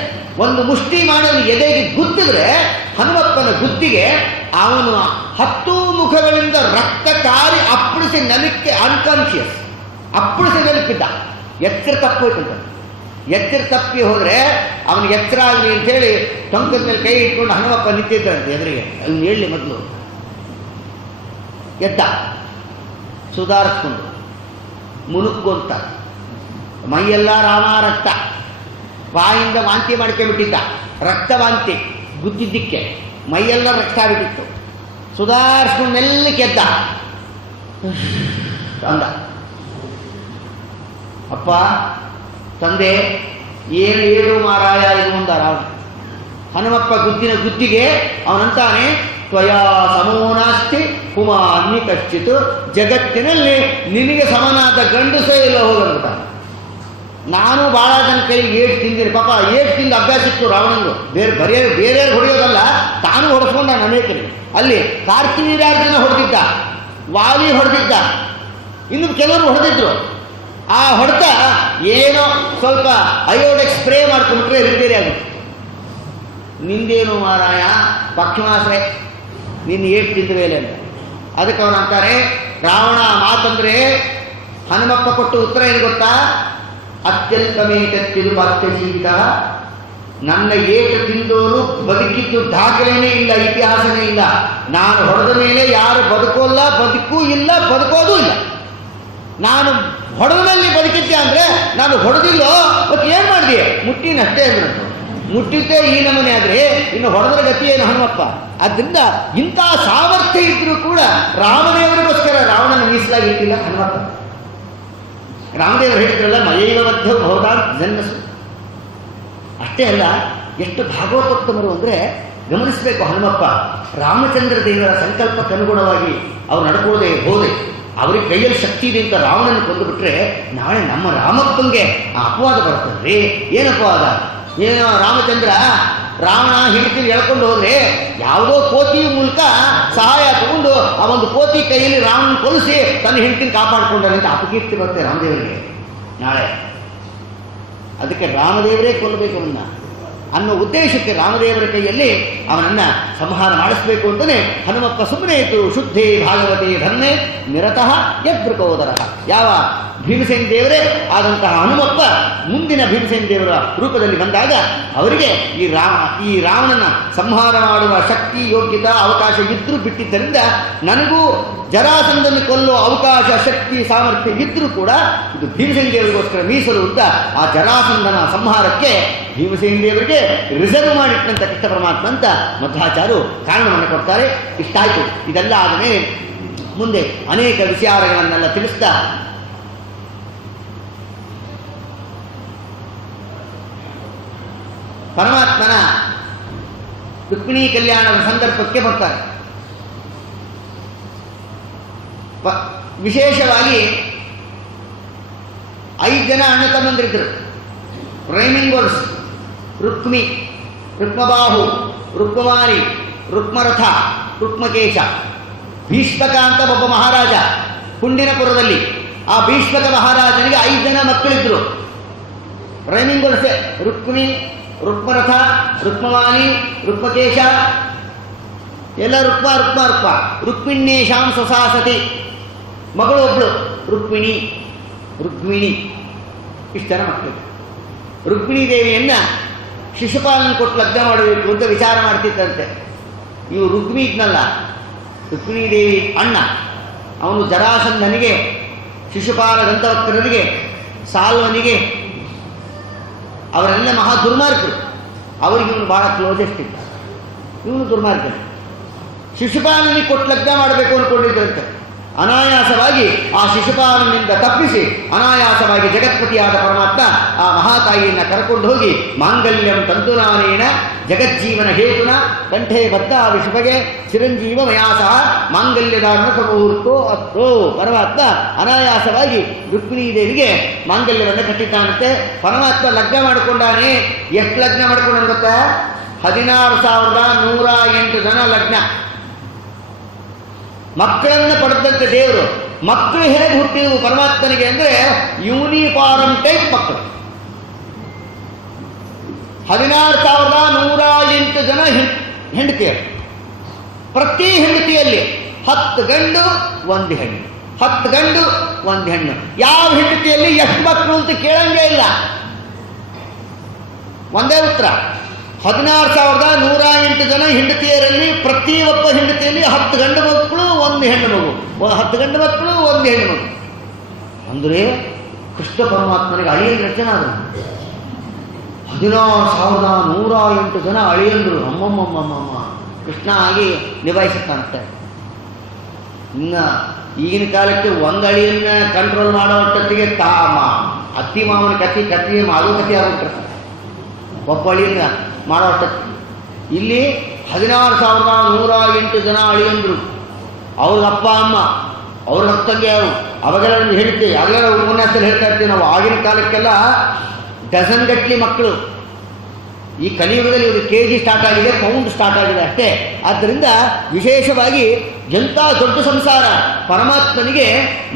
ಒಂದು ಮುಷ್ಟಿ ಮಾಡಲು ಎದೆಗೆ ಗುದ್ದಿದ್ರೆ ಹನುಮಪ್ಪನ ಗುದ್ದಿಗೆ ಅವನು 10 ಮುಖಗಳಿಂದ ರಕ್ತ ಕಾರಿ ಅಪ್ಪಳಿಸಿ ನೆಲಕ್ಕೆ ಅನ್ಕಾನ್ಶಿಯಸ್ ಅಪ್ಪಳಿಸಿ ನೆಲಕ್ಕಿದ್ದ. ಎಚ್ಚರ ತಪ್ಪೋಯ್ತಂತ. ಎಚ್ಚರ ತಪ್ಪಿ ಹೋದರೆ ಅವನಿಗೆ ಎಚ್ಚರ ಆಗಲಿ ಅಂತೇಳಿ ಟೊಂಕದ ಮೇಲೆ ಕೈ ಇಟ್ಕೊಂಡು ಹನುಮಪ್ಪ ನಿಂತಿದ್ದಂತೆ ಎದುರಿಗೆ. ಅಲ್ಲಿ ಹೇಳಲಿ ಮೊದಲು ಎದ್ದ, ಸುಧಾರಿಸ್ಕೊಂಡು ಮುನುಕ್ಕೊಂತ, ಮೈಯೆಲ್ಲ ರಾಮ ರಕ್ತ, ಬಾಯಿಂದ ವಾಂತಿ ಮಾಡ್ಕೊಂಡ್ಬಿಟ್ಟಿದ್ದ, ರಕ್ತವಾಂತಿ ಗುದ್ದಿದ್ದಕ್ಕೆ ಮೈಯೆಲ್ಲ ರಕ್ತ ಬಿಟ್ಟಿತ್ತು. ಸುಧಾರಿಸ್ಕೊಂಡು ಮೆಲ್ಲಕ್ಕೆ ಎದ್ದ ಅಂದ, ಅಪ್ಪ ತಂದೆ ಏನು ಹೇಳು ಮಾರಾಯ ಇದು ಅಂದ ರಾವಣ. ಹನುಮಪ್ಪ ಗುದ್ದಿನ ಗುದ್ದಿಗೆ ಅವನಂತಾನೆ, ತ್ವಯಾ ಸಮೋನಾಸ್ತಿ ಕುಮಾನ್ಯ ಕಶ್ಚಿತ್, ಜಗತ್ತಿನಲ್ಲಿ ನಿನಗೆ ಸಮನಾದ ಗಂಡಸೇ ಇಲ್ಲ ಹೋಗಂತ. ನಾನು ಭಾಳ ಜನ ಕೈಗೆ ಏಟು ತಿಂದಿನಿ ಪಾಪ. ಏಟು ತಿಂದು ಅಭ್ಯಾಸ ಇತ್ತು ರಾವಣಂದು. ಬೇರೆ ಹೊಡೆಯೋದಲ್ಲ, ತಾನು ಹೊಡೆಸ್ಕೊಂಡ ಅನೇಕರಿಗೆ. ಅಲ್ಲಿ ಕಾರ್ತಿವೀರ್ಯಾರ್ಜುನ ಹೊಡೆದಿದ್ದ, ವಾಲಿ ಹೊಡೆದಿದ್ದ, ಇನ್ನು ಕೆಲವರು ಹೊಡೆದಿದ್ರು. ಆ ಹೊಡೆತ ಏನೋ ಸ್ವಲ್ಪ ಅಯೋಡೆಕ್ಸ್ ಸ್ಪ್ರೇ ಮಾಡ್ಕೊಂಡ್ಬಿಟ್ರೆ ರಿಪೇರಿ ಆಗುತ್ತೆ. ನಿಂದೇನು ಮಾರಾಯ ಪಕ್ಷಮಾಶ್ರಯ, ನಿನ್ನ ಏಟು ತಿಂದ ಮೇಲೆ ಅಂತ. ಅದಕ್ಕೆ ಅವನು ಅಂತಾರೆ, ರಾವಣ ಮಾತಂದ್ರೆ ಹನುಮಪ್ಪ ಕೊಟ್ಟು ಉತ್ತರ ಏನು ಗೊತ್ತಾ? ಅತ್ಯಲ್ಪಮೇತತ್ತಿದು ವಾಕ್ಯಜೀವಿತ. ನನ್ನ ಏಟು ತಿಂದೋರು ಬದುಕಿದ್ದು ದಾಖಲೆನೇ ಇಲ್ಲ, ಇತಿಹಾಸನೇ ಇಲ್ಲ. ನಾನು ಹೊಡೆದ ಮೇಲೆ ಯಾರು ಬದುಕೋಲ್ಲ, ಬದುಕೂ ಇಲ್ಲ, ಬದುಕೋದೂ ಇಲ್ಲ. ನಾನು ಹೊಡೆದಲ್ಲಿ ಬದುಕಿದ್ದೆ ಅಂದರೆ ನಾನು ಹೊಡೆದಿಲ್ಲೋ ಮತ್ತೆ ಏನು ಮಾಡಿದೆ ಮುಟ್ಟಿನಷ್ಟೇ ಅಂದ್ರಂತ. ಮುಟ್ಟಿದ್ದೇ ಈ ನಮೂನೆ ಆದರೆ ಇನ್ನು ಹೊಡೆದ್ರ ಗತಿ ಏನು ಹನುಮಪ್ಪ. ಆದ್ದರಿಂದ ಇಂಥ ಸಾಮರ್ಥ್ಯ ಇದ್ರೂ ಕೂಡ ರಾಮದೇವರಿಗೋಸ್ಕರ ರಾವಣನ ಮೀಸಲಾಗಿಟ್ಟಿಲ್ಲ ಹನುಮಪ್ಪ. ರಾಮದೇವರು ಹೇಳಿದ್ರಲ್ಲ ಮಯೈವ ಮಧ್ಯ ಭವತಾಂ ಜನ್ಮಸು. ಅಷ್ಟೇ ಅಲ್ಲ, ಎಷ್ಟು ಭಾಗವತೋತ್ತಮರು ಅಂದರೆ ಗಮನಿಸಬೇಕು ಹನುಮಪ್ಪ. ರಾಮಚಂದ್ರ ದೇವರ ಸಂಕಲ್ಪಕ್ಕನುಗುಣವಾಗಿ ಅವ್ರು ನಡ್ಕೊಳ್ಳದೆ ಹೋದೆ ಅವ್ರಿಗೆ ಕೈಯಲ್ಲಿ ಶಕ್ತಿ ಇದೆ ಅಂತ ರಾವಣನ ಕೊಂದುಬಿಟ್ರೆ ನಾಳೆ ನಮ್ಮ ರಾಮಪ್ಪಂಗೆ ಆ ಅಪವಾದ ಬರ್ತದ್ರಿ. ಏನು ಅಪವಾದ? ಏನೋ ರಾಮಚಂದ್ರ ರಾವಣ ಹಿಡಿತೀವಿ ಎಳ್ಕೊಂಡು ಹೋದ್ರೆ ಯಾವುದೋ ಕೋತಿಯ ಮೂಲಕ ಸಹಾಯ ತಗೊಂಡು ಆ ಒಂದು ಕೋತಿ ಕೈಯಲ್ಲಿ ರಾವಣನ ಕೊಲಿಸಿ ತನ್ನ ಹೆಂಡತಿನ ಕಾಪಾಡಿಕೊಂಡಾರೆ ಅಂತ ಅಪಕೀರ್ತಿ ಬರುತ್ತೆ ರಾಮದೇವರಿಗೆ ನಾಳೆ. ಅದಕ್ಕೆ ರಾಮದೇವರೇ ಕೊಲ್ಲಬೇಕು ಅವನ್ನ ಅನ್ನೋ ಉದ್ದೇಶಕ್ಕೆ ರಾಮದೇವರ ಕೈಯಲ್ಲಿ ಅವನನ್ನು ಸಂಹಾರ ಮಾಡಿಸಬೇಕು ಅಂತಲೇ ಹನುಮಪ್ಪ ಸುಮ್ಮನೆ ಇತ್ತು. ಶುದ್ಧೇ ಭಾಗವತೆ ಧನ್ಯೆ ನಿರತಃ ಯದೃಕೋದರ. ಯಾವ ಭೀಮಸೇನ ದೇವರೇ ಆದಂತಹ ಹನುಮಪ್ಪ ಮುಂದಿನ ಭೀಮಸೇನ ದೇವರ ರೂಪದಲ್ಲಿ ಬಂದಾಗ ಅವರಿಗೆ ಈ ರಾವಣನ ಸಂಹಾರ ಮಾಡುವ ಶಕ್ತಿ ಯೋಗ್ಯತಾ ಅವಕಾಶ ಇದ್ರೂ ಬಿಟ್ಟಿದ್ದರಿಂದ ನನಗೂ ಜರಾಸಂಧನ ಕೊಲ್ಲೋ ಅವಕಾಶ ಶಕ್ತಿ ಸಾಮರ್ಥ್ಯ ಇದ್ರೂ ಕೂಡ ಇದು ಭೀಮಸೇನ ದೇವರಿಗೋಸ್ಕರ ಮೀಸಲು ಅಂತ ಆ ಜರಾಸಂಧನ ಸಂಹಾರಕ್ಕೆ ಭೀಮಸೇನ ದೇವರಿಗೆ ರಿಸರ್ವ್ ಮಾಡಿಟ್ಟಂತ ಕೃಷ್ಣ ಪರಮಾತ್ಮ ಅಂತ ಮಧ್ವಾಚಾರ್ಯರು ಕಾರಣವನ್ನು ಕೊಡ್ತಾರೆ. ಇಷ್ಟಾಯಿತು. ಇದೆಲ್ಲ ಆದಮೇಲೆ ಮುಂದೆ ಅನೇಕ ವಿಚಾರಗಳನ್ನೆಲ್ಲ ತಿಳಿಸ್ತಾ ಪರಮಾತ್ಮನ ರುಕ್ಮಿಣೀ ಕಲ್ಯಾಣದ ಸಂದರ್ಭಕ್ಕೆ ಬರ್ತಾರೆ. ವಿಶೇಷವಾಗಿ 5 ಜನ ಅಣ್ಣ ತಮ್ಮಂದಿರಿದ್ರು. Rhyming words: Rukmi, Rukmabahu, Rukmavani, Rukmaratha, Rukmakesha. ಭೀಷ್ಮಕ ಅಂತ ಒಬ್ಬ ಮಹಾರಾಜ ಕುಂಡಿನಪುರದಲ್ಲಿ. ಆ ಭೀಷ್ಮಕ ಮಹಾರಾಜನಿಗೆ 5 ಜನ ಮಕ್ಕಳಿದ್ರು. Rhyming words: Rukmi, Rukmaratha, Rukmavani, Rukmakesha. ಎಲ್ಲ ರುಕ್ಮ ರುಕ್ಮ ರುಕ್ಮ. ರುಕ್ಮಿಣ್ಯೇಶಾಂ ಸ್ವಸಾಸತಿ. ಮಗಳು ಒಬ್ಳು ರುಕ್ಮಿಣಿ, ರುಕ್ಮಿಣಿ. ಇಷ್ಟು ಜನ ಮಕ್ಕಳು. ರುಕ್ಮಿಣೀ ದೇವಿಯನ್ನ ಶಿಶುಪಾಲನ ಕೊಟ್ಟು ಲಗ್ನ ಮಾಡಬೇಕು ಅಂತ ವಿಚಾರ ಮಾಡ್ತಿದ್ದಂತೆ. ಇವು ರುಕ್ಮಿ ಇದ್ನಲ್ಲ, ರುಕ್ಮಿಣೀ ದೇವಿ ಅಣ್ಣ, ಅವನು ಜರಾಸಂಧನಿಗೆ, ಶಿಶುಪಾಲ ದಂತವಕ್ರನಿಗೆ, ಸಾಲ್ವನಿಗೆ, ಅವರೆಲ್ಲ ಮಹಾ ದುರ್ಮಾರ್ಗರು. ಅವರಿಗೆ ಇವನು ಬಹಳ ಕ್ಲೋಸೆಸ್ಟ್ ಇದ್ದ. ಇವನು ದುರ್ಮಾರ್ಗನು. ಶಿಶುಪಾಲನಿಗೆ ಕೊಟ್ಟು ಲಗ್ನ ಮಾಡಬೇಕು ಅಂದ್ಕೊಂಡಿದ್ದಂತೆ. ಅನಾಯಾಸವಾಗಿ ಆ ಶಿಶುಪಾಲನಿಂದ ತಪ್ಪಿಸಿ ಅನಾಯಾಸವಾಗಿ ಜಗತ್ಪತಿಯಾದ ಪರಮಾತ್ಮ ಆ ಮಹಾತಾಯಿಯನ್ನು ಕರ್ಕೊಂಡು ಹೋಗಿ ಮಾಂಗಲ್ಯಂ ತಂತುನಾನೇನ ಜಗಜ್ಜೀವನ ಹೇತುನ ಕಂಠೇ ಬದ್ಧ ವಿಷಭಗೆ ಚಿರಂಜೀವ ಮಯಾಸ ಮಾಂಗಲ್ಯದಾನ ಮುಹೂರ್ತೋ ಅತ್ರೋ. ಪರಮಾತ್ಮ ಅನಾಯಾಸವಾಗಿ ರುಕ್ಮಿಣೀ ದೇವಿಗೆ ಮಾಂಗಲ್ಯವನ್ನು ಕಟ್ಟಿದ್ದಾನಂತೆ. ಪರಮಾತ್ಮ ಲಗ್ನ ಮಾಡಿಕೊಂಡಾನೆ. ಎಷ್ಟು ಲಗ್ನ ಮಾಡ್ಕೊಂಡ ಗೊತ್ತಾ? 16,108 ಜನ ಲಗ್ನ. ಮಕ್ಕಳನ್ನು ಪಡೆದಂತೆ ದೇವರು. ಮಕ್ಕಳು ಹೇಗೆ ಹುಟ್ಟಿದವು ಪರಮಾತ್ಮನಿಗೆ ಅಂದರೆ ಯೂನಿಫಾರ್ಮ್ ಟೈಪ್ ಮಕ್ಕಳು. 16,108 ಜನ ಹೆಂಡತಿಯರು. ಪ್ರತಿ ಹೆಂಡತಿಯಲ್ಲಿ 10 ಗಂಡು 1 ಹೆಣ್ಣು, 10 ಗಂಡು 1 ಹೆಣ್ಣು. ಯಾವ ಹೆಂಡತಿಯಲ್ಲಿ ಎಷ್ಟು ಮಕ್ಕಳು ಅಂತ ಕೇಳಂಗೇ ಇಲ್ಲ, ಒಂದೇ ಉತ್ತರ. 16,108 ಜನ ಹೆಂಡತಿಯರಲ್ಲಿ ಪ್ರತಿ ಒಬ್ಬ ಹೆಂಡತಿಯಲ್ಲಿ 10 ಗಂಡು ಮಕ್ಕಳು 1 ಹೆಣ್ಣು ಮಗು, 10 ಗಂಡು ಮಕ್ಕಳು 1 ಹೆಣ್ಣು ಮಗು. ಅಂದರೆ ಕೃಷ್ಣ ಪರಮಾತ್ಮನಿಗೆ ಅಳಿಯಂದ್ರು ಎಷ್ಟು ಜನ ಆದರು? 16,108 ಜನ ಅಳಿಯಂದ್ರು. ಅಮ್ಮಮ್ಮಮ್ಮಮ್ಮ ಕೃಷ್ಣ ಆಗಿ ನಿಭಾಯಿಸುತ್ತಾನಂತೆ. ಇನ್ನು ಈಗಿನ ಕಾಲಕ್ಕೆ ಒಂದು ಅಳಿಯನ್ನ ಕಂಟ್ರೋಲ್ ಮಾಡೋ ಅಷ್ಟೊತ್ತಿಗೆ ಅತ್ತಿ ಮಾವನ ಕತ್ತಿ ಮಾತುಕತೆ ಆಗ್ಬಿಟ್ಟಿರ್ತಾರೆ. ಒಬ್ಬ ಅಳಿಯನ್ನ ಮಾಡೋ ಅಷ್ಟೊತ್ತಿಗೆ ಇಲ್ಲಿ 16,108 ಜನ ಅಳಿಯಂದ್ರು. ಅವ್ರ ಅಪ್ಪ ಅಮ್ಮ, ಅವ್ರ ಅಕ್ಕಂಗೆ ಅವಾಗೆಲ್ಲ ಹೇಳ್ತೀವಿ, ಅವಾಗೆಲ್ಲ ಉಪನ್ಯಾಸದಲ್ಲಿ ಹೇಳ್ತಾ ಇರ್ತೀವಿ ನಾವು. ಆಗಿನ ಕಾಲಕ್ಕೆಲ್ಲ ಡಜನ್ ಗಟ್ಟಲೆ ಮಕ್ಕಳು. ಈ ಕಲಿಯುಗದಲ್ಲಿ ಇವರು KG ಸ್ಟಾರ್ಟ್ ಆಗಿದೆ, ಪೌಂಡ್ ಸ್ಟಾರ್ಟ್ ಆಗಿದೆ ಅಷ್ಟೇ. ಆದ್ದರಿಂದ ವಿಶೇಷವಾಗಿ ಎಂಥ ದೊಡ್ಡ ಸಂಸಾರ. ಪರಮಾತ್ಮನಿಗೆ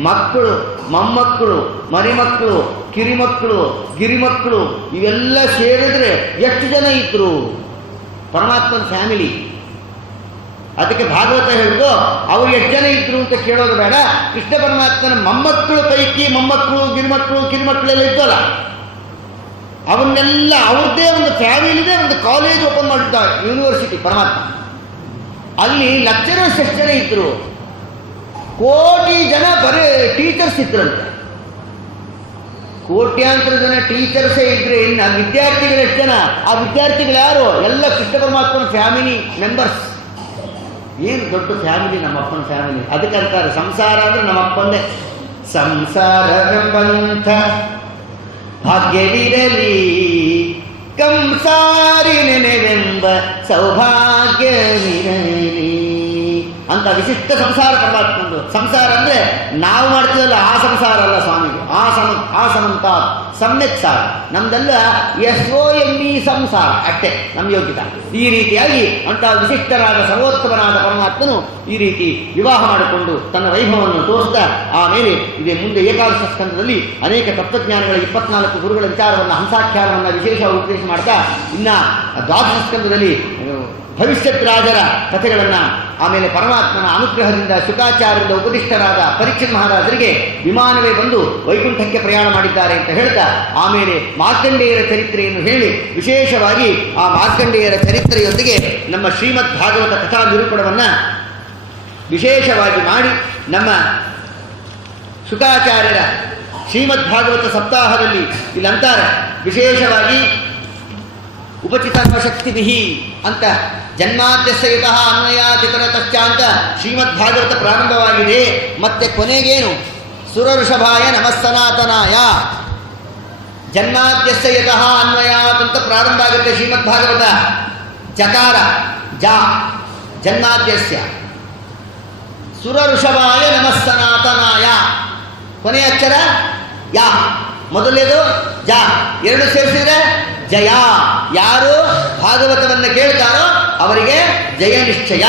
ಮಕ್ಕಳು, ಮೊಮ್ಮಕ್ಕಳು, ಮರಿಮಕ್ಕಳು, ಕಿರಿಮಕ್ಕಳು, ಗಿರಿಮಕ್ಕಳು ಇವೆಲ್ಲ ಸೇರಿದ್ರೆ ಎಷ್ಟು ಜನ ಇದ್ರು ಪರಮಾತ್ಮನ ಫ್ಯಾಮಿಲಿ. ಅದಕ್ಕೆ ಭಾಗವತ ಹೇಳಿದ್ರು ಅವ್ರು ಎಷ್ಟು ಜನ ಇದ್ರು ಅಂತ ಕೇಳೋದು ಬೇಡ. ಕೃಷ್ಣ ಪರಮಾತ್ಮನ ಮೊಮ್ಮಕ್ಕಳು ಪೈಕಿ ಮೊಮ್ಮಕ್ಕಳು, ಗಿರಿಮಕ್ಕಳು, ಕಿರಿಮಕ್ಕಳೆಲ್ಲ ಇದ್ದಲ್ಲ, ಅವನ್ನೆಲ್ಲ ಅವ್ರದ್ದೇ ಒಂದು ಫ್ಯಾಮಿಲಿದೆ ಒಂದು ಕಾಲೇಜ್ ಓಪನ್ ಮಾಡಿದ್ದಾರೆ, ಯೂನಿವರ್ಸಿಟಿ ಪರಮಾತ್ಮ. ಅಲ್ಲಿ ಲೆಕ್ಚರರ್ಸ್ ಎಷ್ಟು ಜನ ಇದ್ರು? 1,000,000 ಜನ ಬರೀ ಟೀಚರ್ಸ್ ಇದ್ರಂತೆ. ಕೋಟ್ಯಾಂತರ ಜನ ಟೀಚರ್ಸೇ ಇದ್ರೆ ಇನ್ನು ವಿದ್ಯಾರ್ಥಿಗಳು ಎಷ್ಟು ಜನ? ಆ ವಿದ್ಯಾರ್ಥಿಗಳು ಯಾರು? ಎಲ್ಲ ಕೃಷ್ಣ ಪರಮಾತ್ಮನ ಫ್ಯಾಮಿಲಿ ಮೆಂಬರ್ಸ್. ಏನು ದೊಡ್ಡ ಫ್ಯಾಮಿಲಿ ನಮ್ಮಪ್ಪನ ಫ್ಯಾಮಿಲಿ. ಅದಕ್ಕಂತಾರೆ ಸಂಸಾರ ಅಂದರೆ ನಮ್ಮಪ್ಪಂದೇ. ಸಂಸಾರವೆಂಬಂಥ ಭಾಗ್ಯವಿರಲಿ ಕಂಸಾರಿ ನೆನೆವೆಂಬ ಸೌಭಾಗ್ಯವಿರಲಿ ಅಂತ ವಿಶಿಷ್ಟ ಸಂಸಾರ ಪರಮಾತ್ಮಂದು. ಸಂಸಾರ ಅಂದರೆ ನಾವು ಮಾಡ್ತೀವಲ್ಲ ಆ ಸಂಸಾರ ಅಲ್ಲ ಸ್ವಾಮಿಗೆ. ಆ ಸಮಂತ ಸಮ್ಯಕ್ ಸಾರ ನಮ್ದೆಲ್ಲ SOME ಸಂಸಾರ ಅಷ್ಟೇ ನಮ್ಮ ಯೋಗ್ಯತೆ. ಈ ರೀತಿಯಾಗಿ ಅಂತಹ ವಿಶಿಷ್ಟರಾದ ಸರ್ವೋತ್ತಮನಾದ ಪರಮಾತ್ಮನು ಈ ರೀತಿ ವಿವಾಹ ಮಾಡಿಕೊಂಡು ತನ್ನ ವೈಭವವನ್ನು ತೋರಿಸ್ತಾ ಆಮೇಲೆ ಇದೇ ಮುಂದೆ ಏಕಾದಶ ಸ್ಕಂದದಲ್ಲಿ ಅನೇಕ ತತ್ವಜ್ಞಾನಗಳ 24 ಗುರುಗಳ ವಿಚಾರವನ್ನು ಹಂಸಾಖ್ಯಾನವನ್ನು ವಿಶೇಷವಾಗಿ ಉಪದೇಶ ಮಾಡ್ತಾ ಇನ್ನು ದ್ವಾದಶ ಸ್ಕಂದದಲ್ಲಿ ಭವಿಷ್ಯತ್ ರಾಜರ ಕಥೆಗಳನ್ನು, ಆಮೇಲೆ ಪರಮಾತ್ಮನ ಅನುಗ್ರಹದಿಂದ ಶುಕಾಚಾರ್ಯರಿಂದ ಉಪದಿಷ್ಟರಾದ ಪರೀಕ್ಷಿತ್ ಮಹಾರಾಜರಿಗೆ ವಿಮಾನವೇ ಬಂದು ವೈಕುಂಠಕ್ಕೆ ಪ್ರಯಾಣ ಮಾಡಿದ್ದಾರೆ ಅಂತ ಹೇಳ್ತಾ ಆಮೇಲೆ ಮಾರ್ಕಂಡೇಯರ ಚರಿತ್ರೆಯನ್ನು ಹೇಳಿ ವಿಶೇಷವಾಗಿ ಆ ಮಾರ್ಕಂಡೇಯರ ಚರಿತ್ರೆಯೊಂದಿಗೆ ನಮ್ಮ ಶ್ರೀಮದ್ ಭಾಗವತ ಕಥಾ ನಿರೂಪಣವನ್ನು ವಿಶೇಷವಾಗಿ ಮಾಡಿ ನಮ್ಮ ಶುಕಾಚಾರ್ಯರ ಶ್ರೀಮದ್ ಭಾಗವತ ಸಪ್ತಾಹದಲ್ಲಿ ಇಲ್ಲಂತಾರೆ ವಿಶೇಷವಾಗಿ ಉಪಚಿತರ್ವಶಕ್ತಿಭಿ ಅಂತ ಜನ್ಮಾದ್ಯಸ್ಯಯುತಃ ಅನ್ವಯಾಚಿತರತಶ್ಚ ಅಂತ ಶ್ರೀಮದ್ ಭಾಗವತ ಪ್ರಾರಂಭವಾಗಿದೆ. ಮತ್ತೆ ಕೊನೆಗೇನು? ಸುರಋಷಭಾಯ ನಮಸ್ಸನಾತನಾಯ. ಜನ್ಮಾದ್ಯಸ್ಯಯುತಃ ಅನ್ವಯಾತ್ ಅಂತ ಪ್ರಾರಂಭ ಆಗುತ್ತೆ ಶ್ರೀಮದ್ ಭಾಗವತ. ಜಕಾರ ಜಾ ಜನ್ಮಾದ್ಯಸ್ಯ, ಸುರಋಷಭಾಯ ನಮಸ್ಸನಾತನಾಯ, ಕೊನೆಯ ಅಕ್ಷರ ಯಾ, ಮೊದಲನೇದು ಜಾ, ಎರಡು ಸೇರಿಸಿದ್ರೆ ಜಯ. ಯಾರು ಭಾಗವತವನ್ನು ಕೇಳ್ತಾರೋ ಅವರಿಗೆ ಜಯ ನಿಶ್ಚಯ.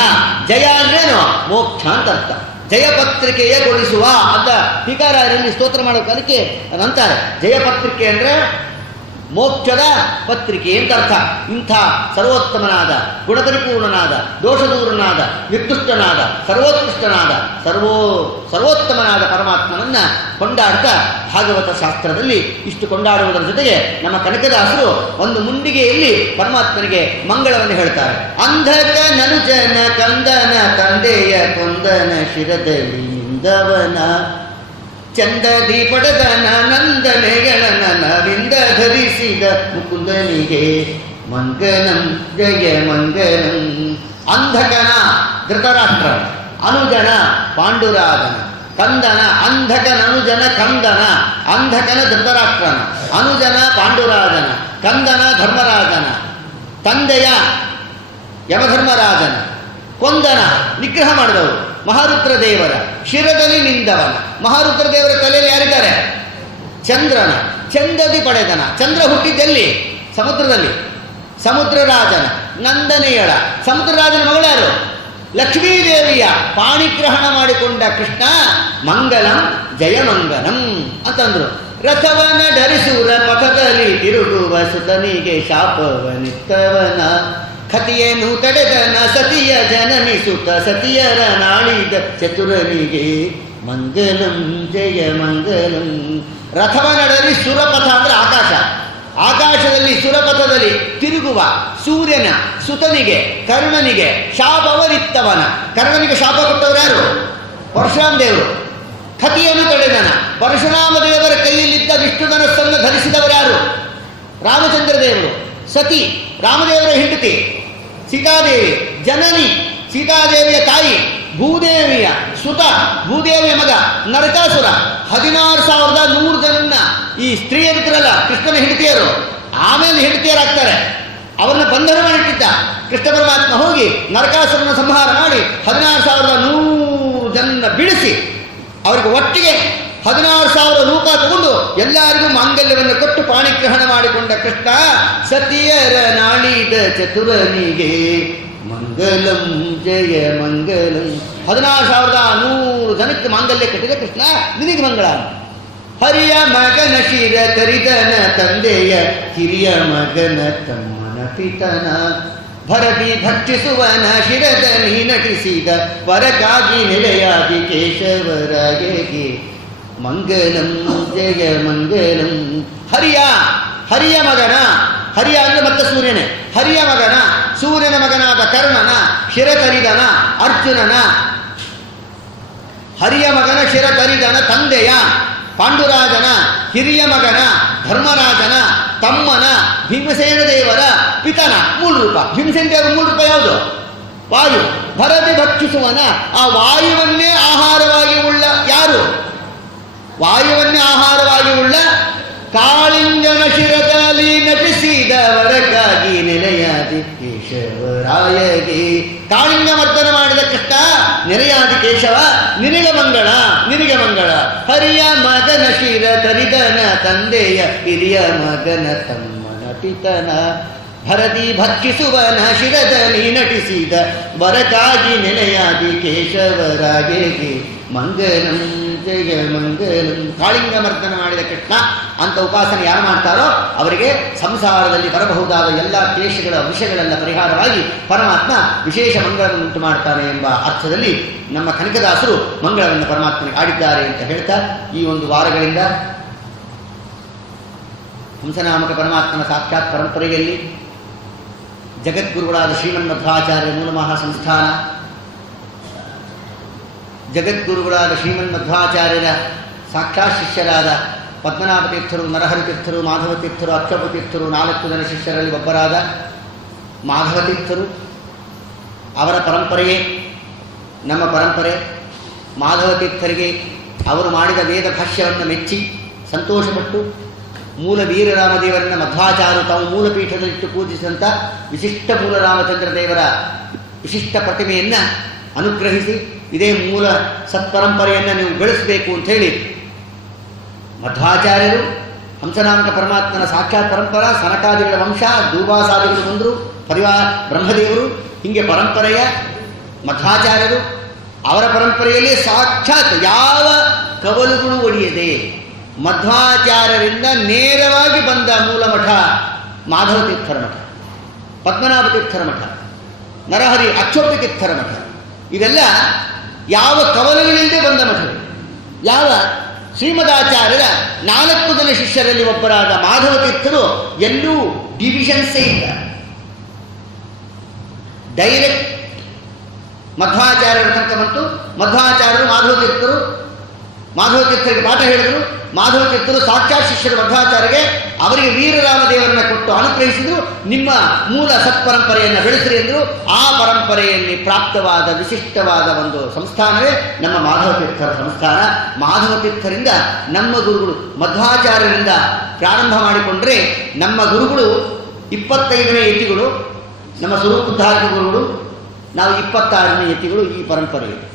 ಜಯ ಅಂದ್ರೇನು? ಮೋಕ್ಷ ಅಂತ ಅರ್ಥ. ಜಯಪತ್ರಿಕೆಯ ಕೊಡಿಸುವ ಅಂತ ಟೀಕಾರಾಯರಲ್ಲಿ ಸ್ತೋತ್ರ ಮಾಡೋ ಕಾಲಕ್ಕೆ ಅಂತಾರೆ. ಜಯಪತ್ರಿಕೆ ಅಂದರೆ ಮೋಕ್ಷದ ಪತ್ರಿಕೆ ಅಂತ ಅರ್ಥ. ಇಂಥ ಸರ್ವೋತ್ತಮನಾದ ಗುಣಪರಿಪೂರ್ಣನಾದ ದೋಷದೂರನಾದ ನಿರ್ದುಷ್ಟನಾದ ಸರ್ವೋತ್ಕೃಷ್ಟನಾದ ಸರ್ವೋತ್ತಮನಾದ ಪರಮಾತ್ಮನನ್ನು ಕೊಂಡಾಡ್ತಾ ಭಾಗವತ ಶಾಸ್ತ್ರದಲ್ಲಿ ಇಷ್ಟು ಕೊಂಡಾಡುವುದರ ಜೊತೆಗೆ ನಮ್ಮ ಕನಕದಾಸರು ಒಂದು ಮುಂಡಿಗೆಯಲ್ಲಿ ಪರಮಾತ್ಮನಿಗೆ ಮಂಗಳವನ್ನು ಹೇಳ್ತಾರೆ. ಅಂಧಕ ನನುಜನ ಕಂದನ ತಂದೆಯ ಕೊಂದನ ಶಿರದಲ್ಲಿ ನಿಂದವನ ಚಂದದಿ ಪಡೆದನ ನಂದನೆಗಳನವಿಂದ ಧರಿಸಿದ ಮುಕುಂದನಿಗೆ ಮಂಗಲಂ ಜಯ ಮಂಗಲಂ. ಅಂಧಕನ ಧೃತರಾಷ್ಟ್ರ, ಅನುಜನ ಪಾಂಡುರಾಜನ, ಕಂದನ ಅಂಧಕನ ಅನುಜನ ಕಂದನ, ಅಂಧಕನ ಧೃತರಾಷ್ಟ್ರನ, ಅನುಜನ ಪಾಂಡುರಾಜನ, ಕಂದನ ಧರ್ಮರಾಜನ, ತಂದೆಯ ಯಮಧರ್ಮರಾಜನ, ಕೊಂದನ ನಿಗ್ರಹ ಮಾಡಿದವರು ಮಹಾರುದ್ರ ದೇವರ ಶಿರದಲ್ಲಿ ನಿಂದವನ. ಮಹಾರುದ್ರ ದೇವರ ತಲೆಯಲ್ಲಿ ಯಾರಿದ್ದಾರೆ? ಚಂದ್ರನ. ಚಂದದಿ ಪಡೆದನ. ಚಂದ್ರ ಹುಟ್ಟಿದ್ದಲ್ಲಿ ಸಮುದ್ರದಲ್ಲಿ. ಸಮುದ್ರರಾಜನ ನಂದನೆಯಳ. ಸಮುದ್ರರಾಜನ ಮಗಳಾರು? ಲಕ್ಷ್ಮೀದೇವಿಯ ಪಾಣಿಗ್ರಹಣ ಮಾಡಿಕೊಂಡ ಕೃಷ್ಣ ಮಂಗಲಂ ಜಯಮಂಗಲಂ ಅಂತಂದ್ರು. ರಥವನ ಧರಿಸುವ ಪಥದಲ್ಲಿ ತಿರುಗುವ ಸುತನಿಗೆ ಶಾಪವನಿತ್ತವನ, ಖತಿಯನ್ನು ತಡೆದನ ಸತಿಯ ಜನನಿ ಸುತ ಸತಿಯರ ನಾಳಿದ ಚತುರನಿಗೆ ಮಂಗಲಂ ಜಯ ಮಂಗಲಂ. ರಥವನಡಲಿ ಸುರಪಥ ಅಂದರೆ ಆಕಾಶ. ಆಕಾಶದಲ್ಲಿ ಸುರಪಥದಲ್ಲಿ ತಿರುಗುವ ಸೂರ್ಯನ ಸುತನಿಗೆ ಕರ್ಣನಿಗೆ ಶಾಪವನಿತ್ತವನ. ಕರ್ಣನಿಗೆ ಶಾಪ ಕೊಟ್ಟವರು ಯಾರು? ಪರಶುರಾಮ ದೇವರು. ಖತಿಯನ್ನು ತಡೆದನ. ಪರಶುರಾಮ ದೇವರ ಕೈಯಲ್ಲಿದ್ದ ವಿಷ್ಣುಧನಸ್ಸನ್ನು ಧರಿಸಿದವರು ಯಾರು? ರಾಮಚಂದ್ರ ದೇವರು. ಸತಿ ರಾಮದೇವರ ಹೆಂಡತಿ ಸೀತಾದೇವಿ. ಜನನಿ ಸೀತಾದೇವಿಯ ತಾಯಿ. ಭೂದೇವಿಯ ಸುತ, ಭೂದೇವಿಯ ಮಗ ನರಕಾಸುರ. 16,100 ಜನನ್ನ ಈ ಸ್ತ್ರೀಯರಿದ್ರಲ್ಲ ಕೃಷ್ಣನ ಹೆಂಡತಿಯರು, ಆಮೇಲೆ ಹೆಂಡತಿಯರಾಗ್ತಾರೆ. ಅವರನ್ನು ಬಂಧನ ಮಾಡಿಟ್ಟಿದ್ದ ಕೃಷ್ಣ ಪರಮಾತ್ಮ ಹೋಗಿ ನರಕಾಸುರನ ಸಂಹಾರ ಮಾಡಿ 16,100 ಜನನ್ನ ಬಿಡಿಸಿ ಅವರಿಗೆ ಒಟ್ಟಿಗೆ 16,000 ರೂಪ ತಗೊಂಡು ಎಲ್ಲರಿಗೂ ಮಾಂಗಲ್ಯವನ್ನು ಕೊಟ್ಟು ಪಾಣಿಗ್ರಹಣ ಮಾಡಿಕೊಂಡ ಕೃಷ್ಣ ಸತಿಯರ ನಾಳಿದ ಚತುರನಿಗೆ ಮಂಗಲಂ ಜಯ ಮಂಗಲಂ. 16,100 ಜನಕ್ಕೆ ಮಾಂಗಲ್ಯ ಕಟ್ಟಿದ ಕೃಷ್ಣ, ನಿನಗೆ ಮಂಗಳ. ಹರಿಯ ಮಗನ ಶಿರ ಕರಿದನ ತಂದೆಯ ಕಿರಿಯ ಮಗನ ತಮ್ಮನ ಪಿತನ, ಭರತಿ ಭಕ್ಷಿಸುವನ ಶಿರದಲ್ಲಿ ನಟಿಸಿದ ಪರಕ್ಕಾಗಿ ನೆಲೆಯಾಗಿ ಕೇಶವರಾಯಗೆ ಮಂಗಲಂ ಜಯ ಮಂಗಲಂ. ಹರಿಯ ಮಗನ, ಹರಿಯ ಅಂದ್ರೆ ಮತ್ತೆ ಸೂರ್ಯನೇ. ಹರಿಯ ಮಗನ, ಸೂರ್ಯನ ಮಗನಾದ ಕರ್ಣನ ಶಿರತರಿದನ ಅರ್ಜುನನ. ಹರಿಯ ಮಗನ ಶಿರತರಿದನ ತಂದೆಯ ಪಾಂಡುರಾಜನ ಹಿರಿಯ ಮಗನ ಧರ್ಮರಾಜನ ತಮ್ಮನ ಭೀಮಸೇನ ದೇವರ ಪಿತನ ಮೂಲ ರೂಪ. ಭೀಮಸೇನ ದೇವರ ಮೂಲ ರೂಪ ಯಾವುದು? ವಾಯು. ಭರತಿ ಭಕ್ಷಿಸುವನ ಆ ವಾಯುವನ್ನೇ ಆಹಾರವಾಗಿ ಉಳ್ಳ ಯಾರು? ವಾಯುವನ್ನೇ ಆಹಾರವಾಗಿ ಉಳ್ಳ ಕಾಳಿಂಗನ ಶಿರದಲ್ಲಿ ನಟಿಸಿದವರಕ್ಕಾಗಿ ನೆಲೆಯಾದಿ ಕೇಶವರಾಯಗೆ. ಕಾಳಿಂಗ ಮರ್ದನ ಮಾಡಿದ ಕೃಷ್ಣ, ನೆರೆಯಾದಿ ಕೇಶವ ನಿನಗೆ ಮಂಗಳ, ನಿನಗೆ ಮಂಗಳ. ಹರಿಯ ಮಗನ ಶಿರ ತರಿದನ ತಂದೆಯ ಹಿರಿಯ ಮಗನ ತಮ್ಮನ ಪಿತನ ಭರತಿ ಭಕ್ಷಿಸುವನ ಶಿರದಲ್ಲಿ ನಟಿಸಿದ ಬರಕಾಗಿ ನೆಲೆಯಾದಿ ಕೇಶವರಾಗೆಗೆ ಮಂಗಲಂ ಜಯ ಮಂಗಲಂ. ಕಾಳಿಂಗ ಮರ್ದನ ಮಾಡಿದ ಕೃಷ್ಣ ಅಂತ ಉಪಾಸನೆ ಯಾರು ಮಾಡ್ತಾರೋ ಅವರಿಗೆ ಸಂಸಾರದಲ್ಲಿ ಬರಬಹುದಾದ ಎಲ್ಲ ಕ್ಲೇಶಗಳ ವಿಷಯಗಳೆಲ್ಲ ಪರಿಹಾರವಾಗಿ ಪರಮಾತ್ಮ ವಿಶೇಷ ಮಂಗಳವನ್ನು ಉಂಟು ಮಾಡ್ತಾನೆ ಎಂಬ ಅರ್ಥದಲ್ಲಿ ನಮ್ಮ ಕನಕದಾಸರು ಮಂಗಳವನ್ನು ಪರಮಾತ್ಮನಿಗೆ ಆಡಿದ್ದಾರೆ ಅಂತ ಹೇಳ್ತಾ, ಈ ಒಂದು ವಾರಗಳಿಂದ ಹಂಸನಾಮಕ ಪರಮಾತ್ಮನ ಸಾಕ್ಷಾತ್ ಪರಂಪರೆಯಲ್ಲಿ ಜಗದ್ಗುರುಗಳಾದ ಶ್ರೀಮನ್ಮಧ್ವಾಚಾರ್ಯ ಮೂಲಮಹಾ ಸಂಸ್ಥಾನ, ಜಗದ್ಗುರುಗಳಾದ ಶ್ರೀಮನ್ಮಧ್ವಾಚಾರ್ಯರ ಸಾಕ್ಷಾತ್ ಶಿಷ್ಯರಾದ ಪದ್ಮನಾಭ ತೀರ್ಥರು, ನರಹರಿ ತೀರ್ಥರು, ಮಾಧವ ತೀರ್ಥರು, ಅಕ್ಷೋಪ ತೀರ್ಥರು 4 ಜನ ಶಿಷ್ಯರಲ್ಲಿ ಒಬ್ಬರಾದ ಮಾಧವ ತೀರ್ಥರು, ಅವರ ಪರಂಪರೆಯೇ ನಮ್ಮ ಪರಂಪರೆ. ಮಾಧವ ತೀರ್ಥರಿಗೆ ಅವರು ಮಾಡಿದ ವೇದ ಭಾಷ್ಯವನ್ನು ಮೆಚ್ಚಿ ಸಂತೋಷಪಟ್ಟು ಮೂಲ ವೀರರಾಮದೇವರನ್ನ ಮಧ್ವಾಚಾರ್ಯರು ತಾವು ಮೂಲಪೀಠದಲ್ಲಿಟ್ಟು ಪೂಜಿಸಿದಂಥ ವಿಶಿಷ್ಟ ಮೂಲರಾಮಚಂದ್ರ ದೇವರ ವಿಶಿಷ್ಟ ಪ್ರತಿಮೆಯನ್ನು ಅನುಗ್ರಹಿಸಿ ಇದೇ ಮೂಲ ಸತ್ಪರಂಪರೆಯನ್ನು ನೀವು ಬೆಳೆಸಬೇಕು ಅಂಥೇಳಿ ಮಧ್ವಾಚಾರ್ಯರು, ಹಂಸನಾಮಕ ಪರಮಾತ್ಮನ ಸಾಕ್ಷಾತ್ ಪರಂಪರ, ಸನಕಾದಿಗಳ ವಂಶ, ದೂರ್ವಾಸಾದಿಗಳು ಬಂದರು, ಪರಿವಾರ ಬ್ರಹ್ಮದೇವರು, ಹೀಗೆ ಪರಂಪರೆಯ ಮಧ್ವಾಚಾರ್ಯರು. ಅವರ ಪರಂಪರೆಯಲ್ಲಿ ಸಾಕ್ಷಾತ್ ಯಾವ ಕವಲುಗಳು ಒಡೆಯದೆ ಮಧ್ವಾಚಾರ್ಯರಿಂದ ನೇರವಾಗಿ ಬಂದ ಮೂಲ ಮಠ ಮಾಧವ ತೀರ್ಥರ ಮಠ, ಪದ್ಮನಾಭ ತೀರ್ಥರ ಮಠ, ನರಹರಿ ಅಕ್ಷೋಭ್ಯ ತೀರ್ಥರ ಮಠ. ಇವೆಲ್ಲ ಯಾವ ಕವಲುಗಳಿಲ್ಲದೆ ಬಂದ ಮಠಗಳು. ಯಾವ ಶ್ರೀಮದಾಚಾರ್ಯರ 4 ಜನ ಶಿಷ್ಯರಲ್ಲಿ ಒಬ್ಬರಾದ ಮಾಧವ ತೀರ್ಥರು ಎಲ್ಲೂ ಡಿವಿಷನ್ಸೇ ಇಲ್ಲ. ಡೈರೆಕ್ಟ್ ಮಧ್ವಾಚಾರ್ಯರ ತನಕ ಬಂತು. ಮಧ್ವಾಚಾರ್ಯರು ಮಾಧವ ತೀರ್ಥರಿಗೆ ಪಾಠ ಹೇಳಿದರು. ಮಾಧವ ತೀರ್ಥರು ಸಾಕ್ಷಾತ್ ಶಿಷ್ಯರು ಮಧ್ವಾಚಾರ್ಯರಿಗೆ ಅವರಿಗೆ ವೀರರಾಮದೇವರನ್ನ ಕೊಟ್ಟು ಅನುಗ್ರಹಿಸಿದ್ರು. ನಿಮ್ಮ ಮೂಲ ಸತ್ಪರಂಪರೆಯನ್ನು ಬೆಳೆಸಿರಿ ಎಂದರು. ಆ ಪರಂಪರೆಯಲ್ಲಿ ಪ್ರಾಪ್ತವಾದ ವಿಶಿಷ್ಟವಾದ ಒಂದು ಸಂಸ್ಥಾನವೇ ನಮ್ಮ ಮಾಧವ ತೀರ್ಥರ ಸಂಸ್ಥಾನ. ಮಾಧವ ತೀರ್ಥರಿಂದ ನಮ್ಮ ಗುರುಗಳು ಮಧ್ವಾಚಾರ್ಯರಿಂದ ಪ್ರಾರಂಭ ಮಾಡಿಕೊಂಡ್ರೆ ನಮ್ಮ ಗುರುಗಳು 25ನೇ ಯತಿಗಳು, ನಮ್ಮ ಸ್ವರೂಪಧಾರಕ ಗುರುಗಳು, ನಾವು 26ನೇ ಯತಿಗಳು ಈ ಪರಂಪರೆಯಲ್ಲಿ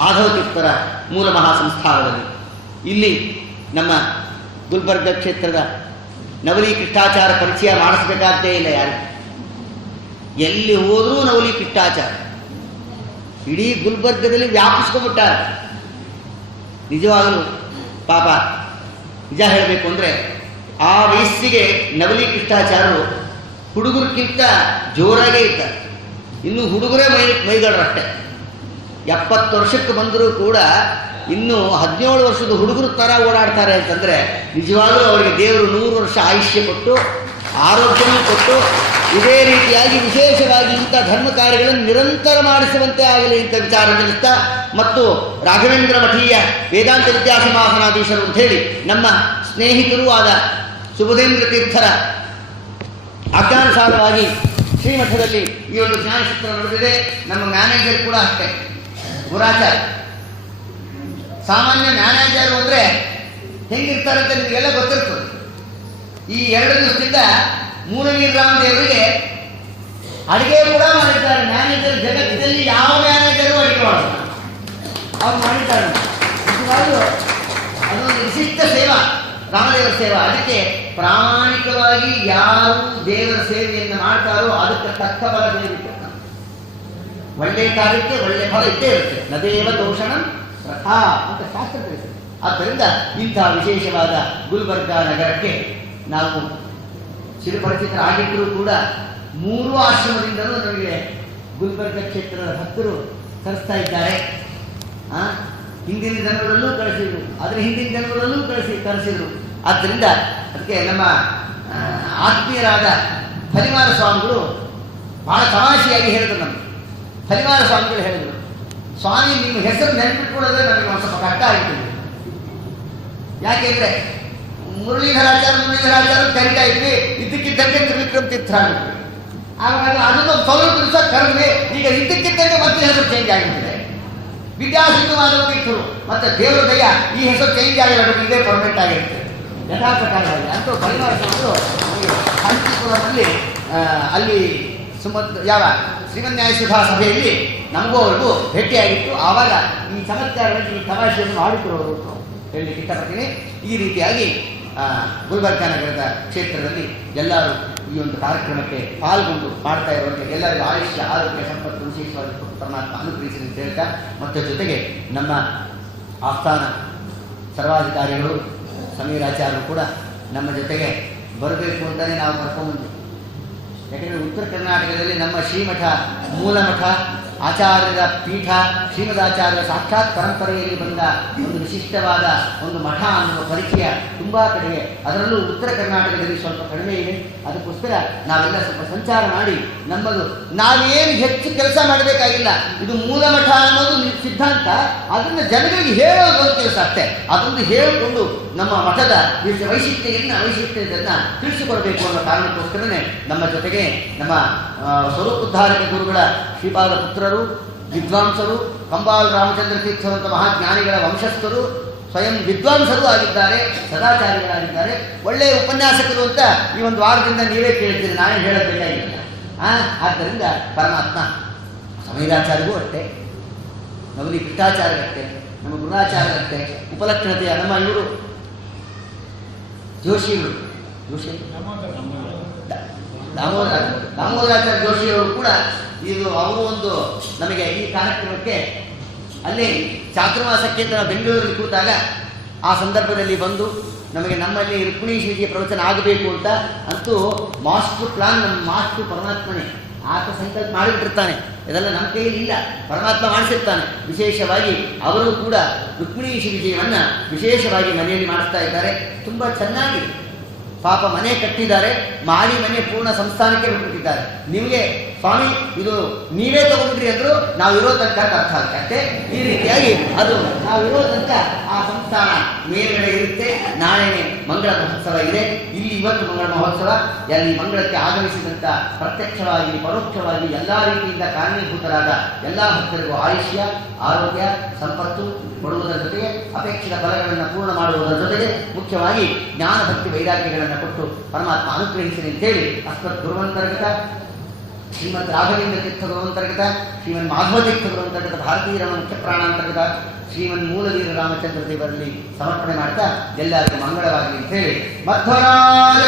ಮಾಧವ ತೀರ್ಥರ ಮೂಲ ಮಹಾಸಂಸ್ಥಾನದಲ್ಲಿ. ಇಲ್ಲಿ ನಮ್ಮ ಗುಲ್ಬರ್ಗ ಕ್ಷೇತ್ರದ ನವಲಿ ಕೃಷ್ಣಾಚಾರ ಪರಿಚಯ ಮಾಡಿಸಬೇಕಾದ್ದೇ ಇಲ್ಲ. ಯಾರು ಎಲ್ಲಿ ಹೋದರೂ ನವಲಿ ಕೃಷ್ಣಾಚಾರ ಇಡೀ ಗುಲ್ಬರ್ಗದಲ್ಲಿ ವ್ಯಾಪಿಸ್ಕೊಂಡ್ಬಿಟ್ಟಾರೆ. ನಿಜವಾಗಲೂ ಪಾಪ ನಿಜ ಹೇಳಬೇಕು ಅಂದರೆ ಆ ವಯಸ್ಸಿಗೆ ನವಲಿ ಕೃಷ್ಣಾಚಾರ್ಯರು ಹುಡುಗರಿಗಿಂತ ಜೋರಾಗೇ ಇರ್ತಾರೆ. ಇನ್ನು ಹುಡುಗರೇ ಮೈಗಡರಷ್ಟೇ. 70 ವರ್ಷಕ್ಕೆ ಬಂದರೂ ಕೂಡ ಇನ್ನು 17 ವರ್ಷದ ಹುಡುಗರು ಥರ ಓಡಾಡ್ತಾರೆ ಅಂತಂದರೆ ನಿಜವಾಗಲೂ ಅವರಿಗೆ ದೇವರು 100 ವರ್ಷ ಆಯುಷ್ಯ ಕೊಟ್ಟು ಆರೋಗ್ಯವೂ ಕೊಟ್ಟು ಇದೇ ರೀತಿಯಾಗಿ ವಿಶೇಷವಾಗಿ ಇಂಥ ಧರ್ಮ ಕಾರ್ಯಗಳನ್ನು ನಿರಂತರ ಮಾಡಿಸುವಂತೆ ಆಗಲಿ ಅಂತ ವಿಚಾರ ತಿಳಿಸ್ತಾ, ಮತ್ತು ರಾಘವೇಂದ್ರ ಮಠೀಯ ವೇದಾಂತ ವಿದ್ಯಾಸಮಾಸನಾಧೀಶರು ಅಂಥೇಳಿ ನಮ್ಮ ಸ್ನೇಹಿತರೂ ಆದ ಸುಬುಧೇಂದ್ರ ತೀರ್ಥರ ಆಜ್ಞಾನುಸಾರವಾಗಿ ಶ್ರೀಮಠದಲ್ಲಿ ಈ ಒಂದು ಜ್ಞಾನಸೂತ್ರ ನಡೆದಿದೆ. ನಮ್ಮ ಮ್ಯಾನೇಜರ್ ಕೂಡ ಅಷ್ಟೇ, ಗುರಾಚಾರ್ಯ. ಸಾಮಾನ್ಯ ಮ್ಯಾನೇಜರ್ ಅಂದರೆ ಹೆಂಗಿರ್ತಾರೆ ಅಂತ ನಿಮಗೆಲ್ಲ ಗೊತ್ತಿರ್ತದೆ. ಈ 2 ದಿವಸದಿಂದ ಮೂಲವೀರರಾಮದೇವರಿಗೆ ಅಡುಗೆ ಕೂಡ ಮಾಡಿದ್ದಾರೆ. ಮ್ಯಾನೇಜರ್ ಜಗತ್ತಿನಲ್ಲಿ ಯಾವ ಮ್ಯಾನೇಜರು ಅಡುಗೆ ಮಾಡೋದು ಅವ್ರು ಮಾಡಿದ್ದಾರೆ. ನಿಜವಾಗ್ಲೂ ಅದೊಂದು ವಿಶಿಷ್ಟ ಸೇವಾ, ರಾಮದೇವರ ಸೇವಾ. ಅದಕ್ಕೆ ಪ್ರಾಮಾಣಿಕವಾಗಿ ಯಾರು ದೇವರ ಸೇವೆಯನ್ನು ಮಾಡ್ತಾರೋ ಅದಕ್ಕೆ ತಕ್ಕ ಫಲ ಬೆಳೆದಿತ್ತು. ಒಳ್ಳೆ ಕಾರ್ಯಕ್ಕೆ ಒಳ್ಳೆ ಫಲ ಇದ್ದೇ ಇರುತ್ತೆ. ನದೇವ ದೋಷಣಂ ಪ್ರಥಾ ಅಂತ ಶಾಸ್ತ್ರ ತಿಳಿಸುತ್ತೆ. ಆದ್ದರಿಂದ ಇಂತಹ ವಿಶೇಷವಾದ ಗುಲ್ಬರ್ಗ ನಗರಕ್ಕೆ ನಾವು ಚಿರಪರಿಚಿತರಾಗಿದ್ದರೂ ಕೂಡ 3 ಆಶ್ರಮದಿಂದಲೂ ನಮಗೆ ಗುಲ್ಬರ್ಗ ಕ್ಷೇತ್ರದ ಭಕ್ತರು ಕರೆಸ್ತಾ ಇದ್ದಾರೆ. ಹಿಂದಿನ ಜನಗಳಲ್ಲೂ ಕಳಿಸಿದ್ರು, ಅದರ ಹಿಂದಿನ ಜನಗಳಲ್ಲೂ ಕರೆಸಿದ್ರು. ಆದ್ದರಿಂದ ಅದಕ್ಕೆ ನಮ್ಮ ಆತ್ಮೀಯರಾದ ಹರಿವಾರ ಸ್ವಾಮಿಗಳು ಬಹಳ ತಮಾಷೆಯಾಗಿ ಹೇಳಿದ್ರು. ನಮಗೆ ಹರಿವಾರ ಸ್ವಾಮಿಗಳು ಹೇಳಿದರು, ಸ್ವಾಮಿ ನಿಮ್ಮ ಹೆಸರು ನೆನಪಿಟ್ಕೊಳ್ಳೋದ್ರೆ ನನಗೆ ಒಂದು ಸ್ವಲ್ಪ ಕಷ್ಟ ಆಗಿತ್ತು. ಯಾಕೆಂದರೆ ಮುರಳೀಧರಾಚಾರ್ಯ ಕರಿತಾ ಇದ್ವಿ, ಇದ್ದಕ್ಕಿದ್ದಂತೆ ತ್ರಿವಿಕ್ರಮ್ ತೀರ್ಥ ಆಗಿದ್ವಿ. ಆವಾಗ ಅದನ್ನು ಸ್ವಲ್ಪ ದಿವಸ ಕರೆದ್ವಿ, ಈಗ ಇದ್ದಕ್ಕಿದ್ದಂತೆ ಮತ್ತೆ ಹೆಸರು ಚೇಂಜ್ ಆಗಿಬಿಟ್ಟಿದೆ. ವಿದ್ಯಾಸಿಂಧು ಮಾಧವ ತೀರ್ಥರು ಮತ್ತೆ ದೇವರ ದಯ, ಈ ಹೆಸರು ಚೇಂಜ್ ಆಗಿಲ್ಲ, ಇದೇ ಪರ್ಮನೆಂಟ್ ಆಗಿರುತ್ತೆ ಯಥಾಪ್ರಕಾರವಾಗಿ. ಅಂತೂ ಪರಿವಾರಗಳು ಕಾಂಚೀಪುರದಲ್ಲಿ ಅಲ್ಲಿ ಯಾವ ಶ್ರೀಮನ್ಯಾಯಸುಧಾ ಸಭೆಯಲ್ಲಿ ನಮಗೂ ಅವ್ರಿಗೂ ಭೇಟಿಯಾಗಿತ್ತು. ಆವಾಗ ಈ ಚಮತ್ಕಾರವಾಗಿ ಈ ತಮಾಷೆಯನ್ನು ಮಾಡಿಕೊಡೋರು ಹೇಳಲಿಕ್ಕೆ ಇಷ್ಟಪಡ್ತೀನಿ. ಈ ರೀತಿಯಾಗಿ ಗುಲ್ಬರ್ಗ ನಗರದ ಕ್ಷೇತ್ರದಲ್ಲಿ ಎಲ್ಲರೂ ಈ ಒಂದು ಕಾರ್ಯಕ್ರಮಕ್ಕೆ ಪಾಲ್ಗೊಂಡು ಮಾಡ್ತಾ ಇರುವಂತೆ ಎಲ್ಲರಿಗೂ ಆಯುಷ್ಯ ಆರೋಗ್ಯ ಸಂಪತ್ತು ವಿಶೇಷವಾಗಿ ಪರಮಾತ್ಮ ಅನುಗ್ರಹಿಸಿ ಅಂತ ಹೇಳ್ತಾ, ಮತ್ತು ಜೊತೆಗೆ ನಮ್ಮ ಆಸ್ಥಾನ ಸರ್ವಾಧಿಕಾರಿಗಳು ಸಮೀರಾಚಾರ್ಯರು ಕೂಡ ನಮ್ಮ ಜೊತೆಗೆ ಬರಬೇಕು ಅಂತಲೇ ನಾವು ಕರ್ಕೊಂಡ್ಬಂದ್ವಿ. ಯಾಕೆಂದರೆ ಉತ್ತರ ಕರ್ನಾಟಕದಲ್ಲಿ ನಮ್ಮ ಶ್ರೀಮಠ ಮೂಲಮಠ ಆಚಾರ್ಯರ ಪೀಠ ಶ್ರೀಮದಾಚಾರ್ಯರ ಸಾಕ್ಷಾತ್ ಪರಂಪರೆಯಲ್ಲಿ ಬಂದ ಒಂದು ವಿಶಿಷ್ಟವಾದ ಒಂದು ಮಠ ಅನ್ನುವ ಪರಿಚಯ ತುಂಬ ಕಡಿಮೆ, ಅದರಲ್ಲೂ ಉತ್ತರ ಕರ್ನಾಟಕದಲ್ಲಿ ಸ್ವಲ್ಪ ಕಡಿಮೆ ಇದೆ. ಅದಕ್ಕೋಸ್ಕರ ನಾವೆಲ್ಲ ಸ್ವಲ್ಪ ಸಂಚಾರ ಮಾಡಿ ನಮ್ಮದು ನಾವೇನು ಹೆಚ್ಚು ಕೆಲಸ ಮಾಡಬೇಕಾಗಿಲ್ಲ. ಇದು ಮೂಲಮಠ ಅನ್ನೋದು ಸಿದ್ಧಾಂತ, ಅದನ್ನು ಜನಗಳಿಗೆ ಹೇಳೋದು ಒಂದು ಕೆಲಸ ಅಷ್ಟೇ. ಅದೊಂದು ಹೇಳಿಕೊಂಡು ನಮ್ಮ ಮಠದ ವೈಶಿಷ್ಟ್ಯತೆಯನ್ನು ತಿಳಿಸಿಕೊಡಬೇಕು ಅನ್ನೋ ಕಾರಣಕ್ಕೋಸ್ಕರನೇ ನಮ್ಮ ಜೊತೆಗೆ ನಮ್ಮ ಸ್ವರೂಪೋದ್ಧಾರಕ ಗುರುಗಳ ಶ್ರೀಪಾದ ಪುತ್ರರು, ವಿದ್ವಾಂಸರು, ಕಂಬಾಲ್ ರಾಮಚಂದ್ರ ತೀರ್ಥವಂತ ಮಹಾಜ್ಞಾನಿಗಳ ವಂಶಸ್ಥರು, ಸ್ವಯಂ ವಿದ್ವಾಂಸರು ಆಗಿದ್ದಾರೆ, ಸದಾಚಾರಿಗಳಾಗಿದ್ದಾರೆ, ಒಳ್ಳೆಯ ಉಪನ್ಯಾಸಕರು ಅಂತ ಈ ಒಂದು ವಾರದಿಂದ ನೀವೇ ಕೇಳ್ತೀರಿ, ನಾನೇ ಹೇಳೋದು ಬೇಕಾಗಿಲ್ಲ. ಆದ್ದರಿಂದ ಪರಮಾತ್ಮ ಸಮೀರಾಚಾರ್ಯಗೂ ಅಷ್ಟೇ, ನವಲಿ ಕೃಷ್ಣಾಚಾರ್ಯರಷ್ಟೇ, ನಮ್ಮ ಗುರುಣಾಚಾರ್ಯರಷ್ಟೇ, ಉಪಲಕ್ಷಣತೆಯ ನಮ್ಮ ಇವರು ಜೋಶಿಯವರು ದಾಮೋದರಾಚಾರ್ಯ ಜೋಶಿಯವರು ಕೂಡ ಇದು ಅವರು ಒಂದು ನಮಗೆ ಈ ಕಾರ್ಯಕ್ರಮಕ್ಕೆ ಅಲ್ಲಿ ಚಾತುರ್ಮಾಸಕ್ಕೆ ಅಂತ ನಾವು ಬೆಂಗಳೂರಲ್ಲಿ ಕೂತಾಗ ಆ ಸಂದರ್ಭದಲ್ಲಿ ಬಂದು ನಮಗೆ ನಮ್ಮಲ್ಲಿ ರುಕ್ಮಿಣೀ ಶ್ರೀಜಿಯ ಪ್ರವಚನ ಆಗಬೇಕು ಅಂತ ಅಂತೂ ಮಾಸ್ಟರ್ ಪ್ಲಾನ್ ನಮ್ಮ ಮಾಸ್ಟರ್ ಪರಮಾತ್ಮನೇ ಆತ ಸಂಕಲ್ಪ ಮಾಡಿಬಿಟ್ಟಿರ್ತಾನೆ. ಇದೆಲ್ಲ ನಮ್ಮ ಕೈಯಲ್ಲಿ ಇಲ್ಲ, ಪರಮಾತ್ಮ ಮಾಡಿಸಿರ್ತಾನೆ. ವಿಶೇಷವಾಗಿ ಅವರು ಕೂಡ ರುಕ್ಮಿಣೀ ಶ್ರೀಜಿಯನ್ನು ವಿಶೇಷವಾಗಿ ಮನೆಯಲ್ಲಿ ಮಾಡಿಸ್ತಾ ಇದ್ದಾರೆ. ತುಂಬ ಚೆನ್ನಾಗಿ ಪಾಪ ಮನೆ ಕಟ್ಟಿದ್ದಾರೆ, ಮಾಡಿ ಮನೆ ಪೂರ್ಣ ಸಂಸ್ಥಾನಕ್ಕೆ ಬಿಟ್ಬಿಟ್ಟಿದ್ದಾರೆ. ನಿಮಗೆ ಸ್ವಾಮಿ ಇದು ನೀವೇ ತಗೊಂಡ್ರಿ ಅಂದ್ರು ನಾವು ಇರೋ ತನಕ ಅರ್ಥ ಆಗುತ್ತೆ. ಈ ರೀತಿಯಾಗಿ ಅದು ನಾವು ಇರೋ ತನಕ ಆ ಸಂಸ್ಥಾನ ಮೇಲ್ಗಡೆ ಇರುತ್ತೆ. ನಾಳೆ ಮಂಗಳ ಮಹೋತ್ಸವ ಇದೆ, ಇಲ್ಲಿ ಇವತ್ತು ಮಂಗಳ ಮಹೋತ್ಸವ. ಅಲ್ಲಿ ಮಂಗಳಕ್ಕೆ ಆಗಮಿಸಿದಂಥ ಪ್ರತ್ಯಕ್ಷವಾಗಿ ಪರೋಕ್ಷವಾಗಿ ಎಲ್ಲ ರೀತಿಯಿಂದ ಕಾರಣೀಭೂತರಾದ ಎಲ್ಲ ಭಕ್ತರಿಗೂ ಆಯುಷ್ಯ ಆರೋಗ್ಯ ಸಂಪತ್ತು ಕೊಡುವುದರ ಜೊತೆಗೆ ಅಪೇಕ್ಷಿತ ಫಲಗಳನ್ನು ಪೂರ್ಣ ಮಾಡುವುದರ ಜೊತೆಗೆ ಮುಖ್ಯವಾಗಿ ಜ್ಞಾನ ಭಕ್ತಿ ವೈರಾಗ್ಯಗಳನ್ನು ಕೊಟ್ಟು ಪರಮಾತ್ಮ ಅನುಗ್ರಹಿಸಲಿ ಅಂತೇಳಿ ಅಸ್ಮತ್ ಗುರುವಂತರ್ಗತ ಶ್ರೀಮದ್ ರಾಘವೇಂದ್ರ ತೀರ್ಥ ಗುರುವಂತರ್ಗತ ಶ್ರೀಮನ್ ಮಾಧವ ತೀರ್ಥ ಗುರುವಂತರ್ಗತ ಭಾರತೀಯ ರಮ ಮುಖ್ಯ ಪ್ರಾಣಾಂತರ್ಗತ ಶ್ರೀಮನ್ ಮೂಲವೀರ ರಾಮಚಂದ್ರ ದೇವರಲ್ಲಿ ಸಮರ್ಪಣೆ ಮಾಡ್ತಾ ಎಲ್ಲರಿಗೂ ಮಂಗಳವಾಗಲಿ ಅಂತ ಹೇಳಿ ಮಧ್ವರಾಜ